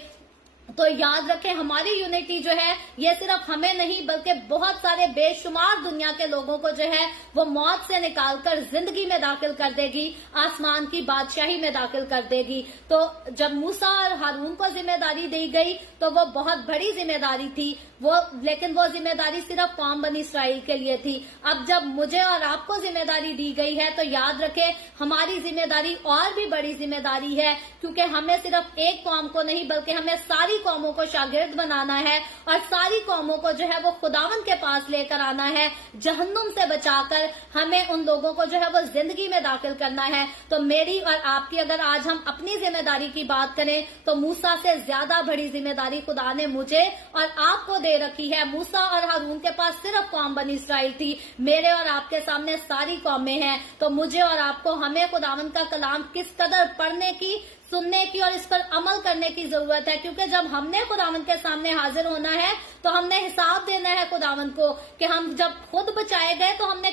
तो याद रखें हमारी यूनिटी जो है ये सिर्फ हमें नहीं बल्कि बहुत सारे बेशुमार दुनिया के लोगों को जो है वो मौत से निकालकर जिंदगी में दाखिल कर देगी, आसमान की बादशाही में दाखिल कर देगी। तो जब मूसा और हारून को जिम्मेदारी दी गई तो वो बहुत बड़ी जिम्मेदारी थी लेकिन वो जिम्मेदारी सिर्फ कौम बनी इस्राएल के लिए थी। अब जब मुझे और आपको जिम्मेदारी दी गई है तो याद रखें हमारी जिम्मेदारी और भी बड़ी जिम्मेदारी है, क्योंकि हमें सिर्फ एक कौम को नहीं बल्कि हमें सारी कौमों को शागिर्द बनाना है और सारी कौमों को जो है वो खुदावन के पास लेकर आना है, जहन्नुम से बचाकर हमें उन लोगों को जो है वो जिंदगी में दाखिल करना है। तो मेरी और आपकी अगर आज हम अपनी जिम्मेदारी की बात करें तो मूसा से ज्यादा बड़ी जिम्मेदारी खुदा ने मुझे और आपको दे रखी है। मूसा और हारून के पास सिर्फ कौम बनी इस्राएल थी, मेरे और आपके सामने सारी कौमें हैं। तो मुझे और आपको हमें खुदावन का कलाम किस कदर पढ़ने की, सुनने की और इस पर अमल करने की जरूरत है, क्योंकि जब हमने खुदावंद के सामने हाजिर होना है तो हमने हिसाब देना है खुदावन को कि हम जब खुद बचाए गए तो हमने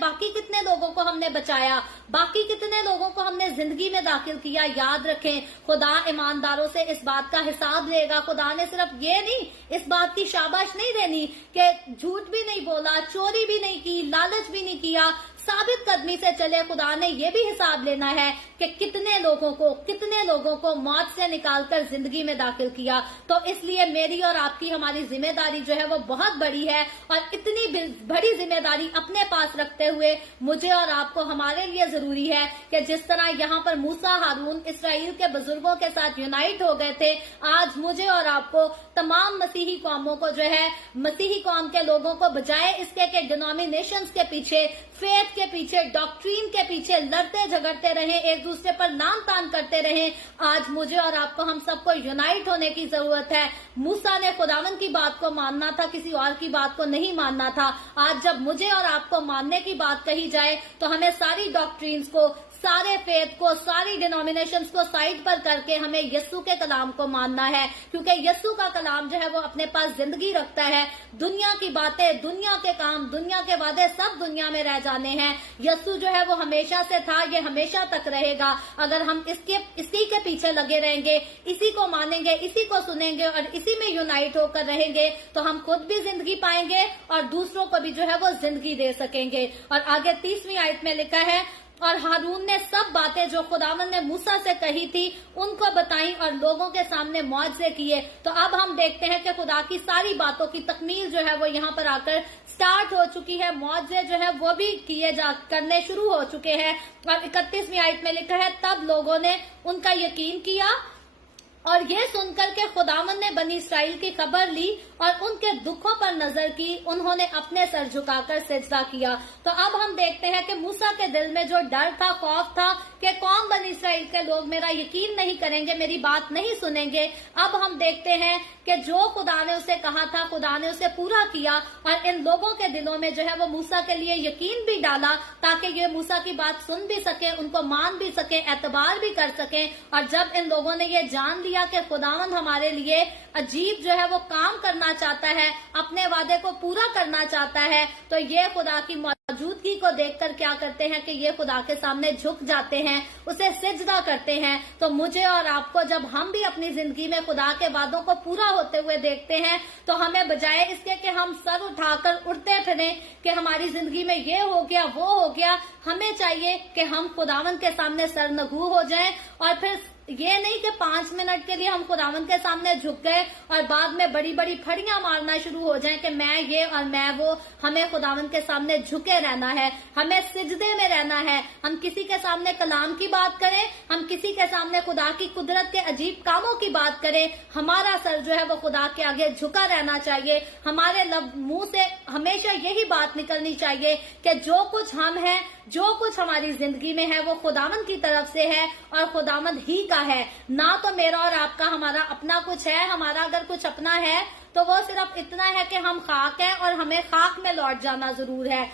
बाकी कितने लोगों को हमने बचाया, बाकी कितने लोगों को हमने जिंदगी में दाखिल किया। याद रखें, खुदा ईमानदारों से इस बात का हिसाब लेगा। खुदा ने सिर्फ ये नहीं, इस बात की शाबाश नहीं देनी कि झूठ भी नहीं बोला, चोरी भी नहीं की, लालच भी नहीं किया, साबित कदमी से चले। खुदा ने ये भी हिसाब लेना है कि कितने लोगों को मौत से निकालकर जिंदगी में दाखिल किया। तो इसलिए मेरी और आपकी हमारी जिम्मेदारी जो है वो बहुत बड़ी है, और इतनी बड़ी जिम्मेदारी अपने पास रखते हुए मुझे और आपको, हमारे लिए जरूरी है कि जिस तरह यहाँ पर मूसा, हारून इसराइल के बुजुर्गों के साथ यूनाइट हो गए थे, आज मुझे और आपको तमाम मसीही कौमों को जो है, मसीही कौम के लोगों को बजाय इसके के डिनोमिनेशंस के पीछे, फेथ के पीछे, डॉक्ट्रीन के पीछे लड़ते झगड़ते रहे, एक दूसरे पर नाम तान करते रहे, आज मुझे और आपको, हम सबको यूनाइट होने की जरूरत है। मूसा ने खुदावन की बात को मानना था, किसी और की बात को नहीं मानना था। आज जब मुझे और आपको मानने की बात कही जाए तो हमें सारी डॉक्ट्रीन्स को, सारे फेथ को, सारी डिनोमिनेशंस को साइड पर करके हमें यस्सु के कलाम को मानना है, क्योंकि यस्सु का कलाम जो है वो अपने पास जिंदगी रखता है। दुनिया की बातें, दुनिया के काम, दुनिया के वादे सब दुनिया में रह जाने हैं। यस्सु जो है वो हमेशा से था, ये हमेशा तक रहेगा। अगर हम इसी के पीछे लगे रहेंगे, इसी को मानेंगे, इसी को सुनेंगे और इसी में यूनाइट होकर रहेंगे, तो हम खुद भी जिंदगी पाएंगे और दूसरों को भी जो है वो जिंदगी दे सकेंगे। और आगे 30वीं आयत में लिखा है, और हारून ने सब बातें जो खुदावन ने मूसा से कही थी उनको बताई और लोगों के सामने मुआवजे किए। तो अब हम देखते हैं कि खुदा की सारी बातों की तकमील जो है वो यहाँ पर आकर स्टार्ट हो चुकी है। मुआवजे जो है वो भी करने शुरू हो चुके हैं। और 31वीं आयत में लिखा है, तब लोगों ने उनका यकीन किया और ये सुनकर के खुदावन ने बनी इसराइल की खबर ली और उनके दुखों पर नजर की, उन्होंने अपने सर झुकाकर सिजदा किया। तो अब हम देखते हैं कि मूसा के दिल में जो डर था, खौफ था कि कौन बनी इसराइल के लोग मेरा यकीन नहीं करेंगे, मेरी बात नहीं सुनेंगे। अब हम देखते हैं कि जो खुदा ने उसे कहा था, खुदा ने उसे पूरा किया और इन लोगों के दिलों में जो है वो मूसा के लिए यकीन भी डाला, ताकि ये मूसा की बात सुन भी सके, उनको मान भी सके, एतबार भी कर सके। और जब इन लोगों ने ये जान लिया कि खुदावंद हमारे लिए अजीब जो है वो काम करना चाहता है, अपने वादे को पूरा करना चाहता है, तो ये खुदा की मौजूदगी को देखकर क्या करते हैं कि ये खुदा के सामने झुक जाते हैं, उसे सिजदा करते हैं। तो मुझे और आपको, जब हम भी अपनी जिंदगी में खुदा के वादों को पूरा होते हुए देखते हैं, तो हमें बजाय इसके कि हम सर उठाकर उड़ते फिरें कि हमारी जिंदगी में ये हो गया, वो हो गया, हमें चाहिए कि हम खुदावंद के सामने सरनगू हो जाएं और फिर ये नहीं कि 5 मिनट के लिए हम खुदावंद के सामने झुक गए और बाद में बड़ी बड़ी फड़ियां मारना शुरू हो जाएं कि मैं ये और मैं वो। हमें खुदावंद के सामने झुके रहना है, हमें सिजदे में रहना है। हम किसी के सामने कलाम की बात करें, हम किसी के सामने खुदा की कुदरत के अजीब कामों की बात करें, हमारा सर जो है वो खुदा के आगे झुका रहना चाहिए। हमारे मुंह से हमेशा यही बात निकलनी चाहिए कि जो कुछ हम हैं, जो कुछ हमारी जिंदगी में है, वो खुदावंद की तरफ से है और खुदावंद ही का है, ना तो मेरा और आपका हमारा अपना कुछ है। हमारा अगर कुछ अपना है तो वो सिर्फ इतना है कि हम खाक हैं और हमें खाक में लौट जाना जरूर है।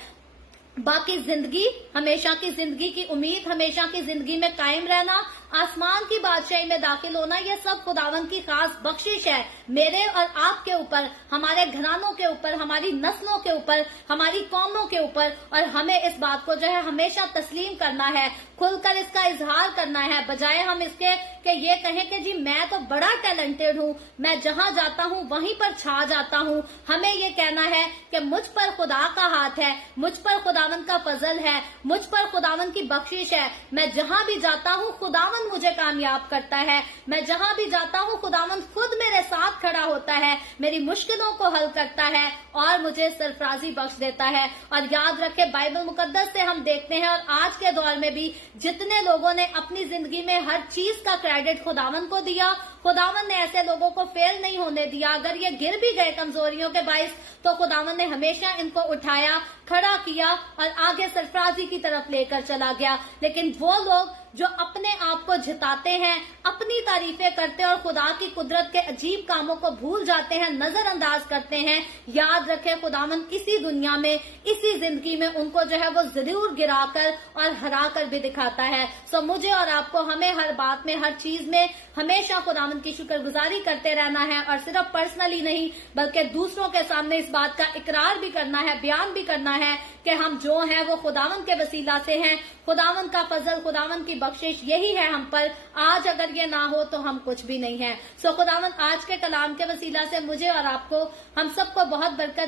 बाकी जिंदगी, हमेशा की जिंदगी की उम्मीद, हमेशा की जिंदगी में कायम रहना, आसमान की बादशाही में दाखिल होना, ये सब खुदावंद की खास बख्शिश है मेरे और आपके ऊपर, हमारे घरानों के ऊपर, हमारी नस्लों के ऊपर, हमारी कौमों के ऊपर। और हमें इस बात को जो है हमेशा तस्लीम करना है, खुलकर इसका इजहार करना है, बजाय हम इसके कि ये कहें कि जी मैं तो बड़ा टैलेंटेड हूँ, मैं जहाँ जाता हूँ वहीं पर छा जाता हूँ। हमें ये कहना है कि मुझ पर खुदा का हाथ है, मुझ पर खुदावंद का फजल है, मुझ पर खुदावंद की बख्शिश है। मैं जहाँ भी जाता हूँ खुदावंद मुझे कामयाब करता है, मैं जहाँ भी जाता हूँ खुदावंद खुद मेरे साथ खड़ा होता है, मेरी मुश्किलों को हल करता है और मुझे सरफराजी बख्श देता है। और याद रखे, बाइबल मुकद्दस से हम देखते हैं और आज के दौर में भी जितने लोगों ने अपनी जिंदगी में हर चीज का क्रेडिट खुदावंद को दिया, खुदावंद ने ऐसे लोगों को फेल नहीं होने दिया। अगर ये गिर भी गए कमजोरियों के बाइस, तो खुदावंद ने हमेशा इनको उठाया, खड़ा किया और आगे सरफराजी की तरफ लेकर चला गया। लेकिन वो लोग जो अपने आप को जिताते हैं, अपनी तारीफें करते हैं और खुदा की कुदरत के अजीब कामों को भूल जाते हैं, नजरअंदाज करते हैं, याद रखें खुदावंद इसी दुनिया में, इसी जिंदगी में उनको जो है वो जरूर गिराकर और हरा कर भी दिखाता है। सो मुझे और आपको, हमें हर बात में, हर चीज में हमेशा खुदावंद खुदावंद की शुक्रगुजारी करते रहना है और सिर्फ पर्सनली नहीं बल्कि दूसरों के सामने इस बात का इकरार भी करना है, बयान भी करना है कि हम जो हैं वो खुदावंद के वसीला से हैं। खुदावंद का फजल, खुदावंद की बख्शिश यही है हम पर। आज अगर ये ना हो तो हम कुछ भी नहीं है। सो खुदावंद आज के कलाम के वसीला से मुझे और आपको, हम सबको बहुत बरकत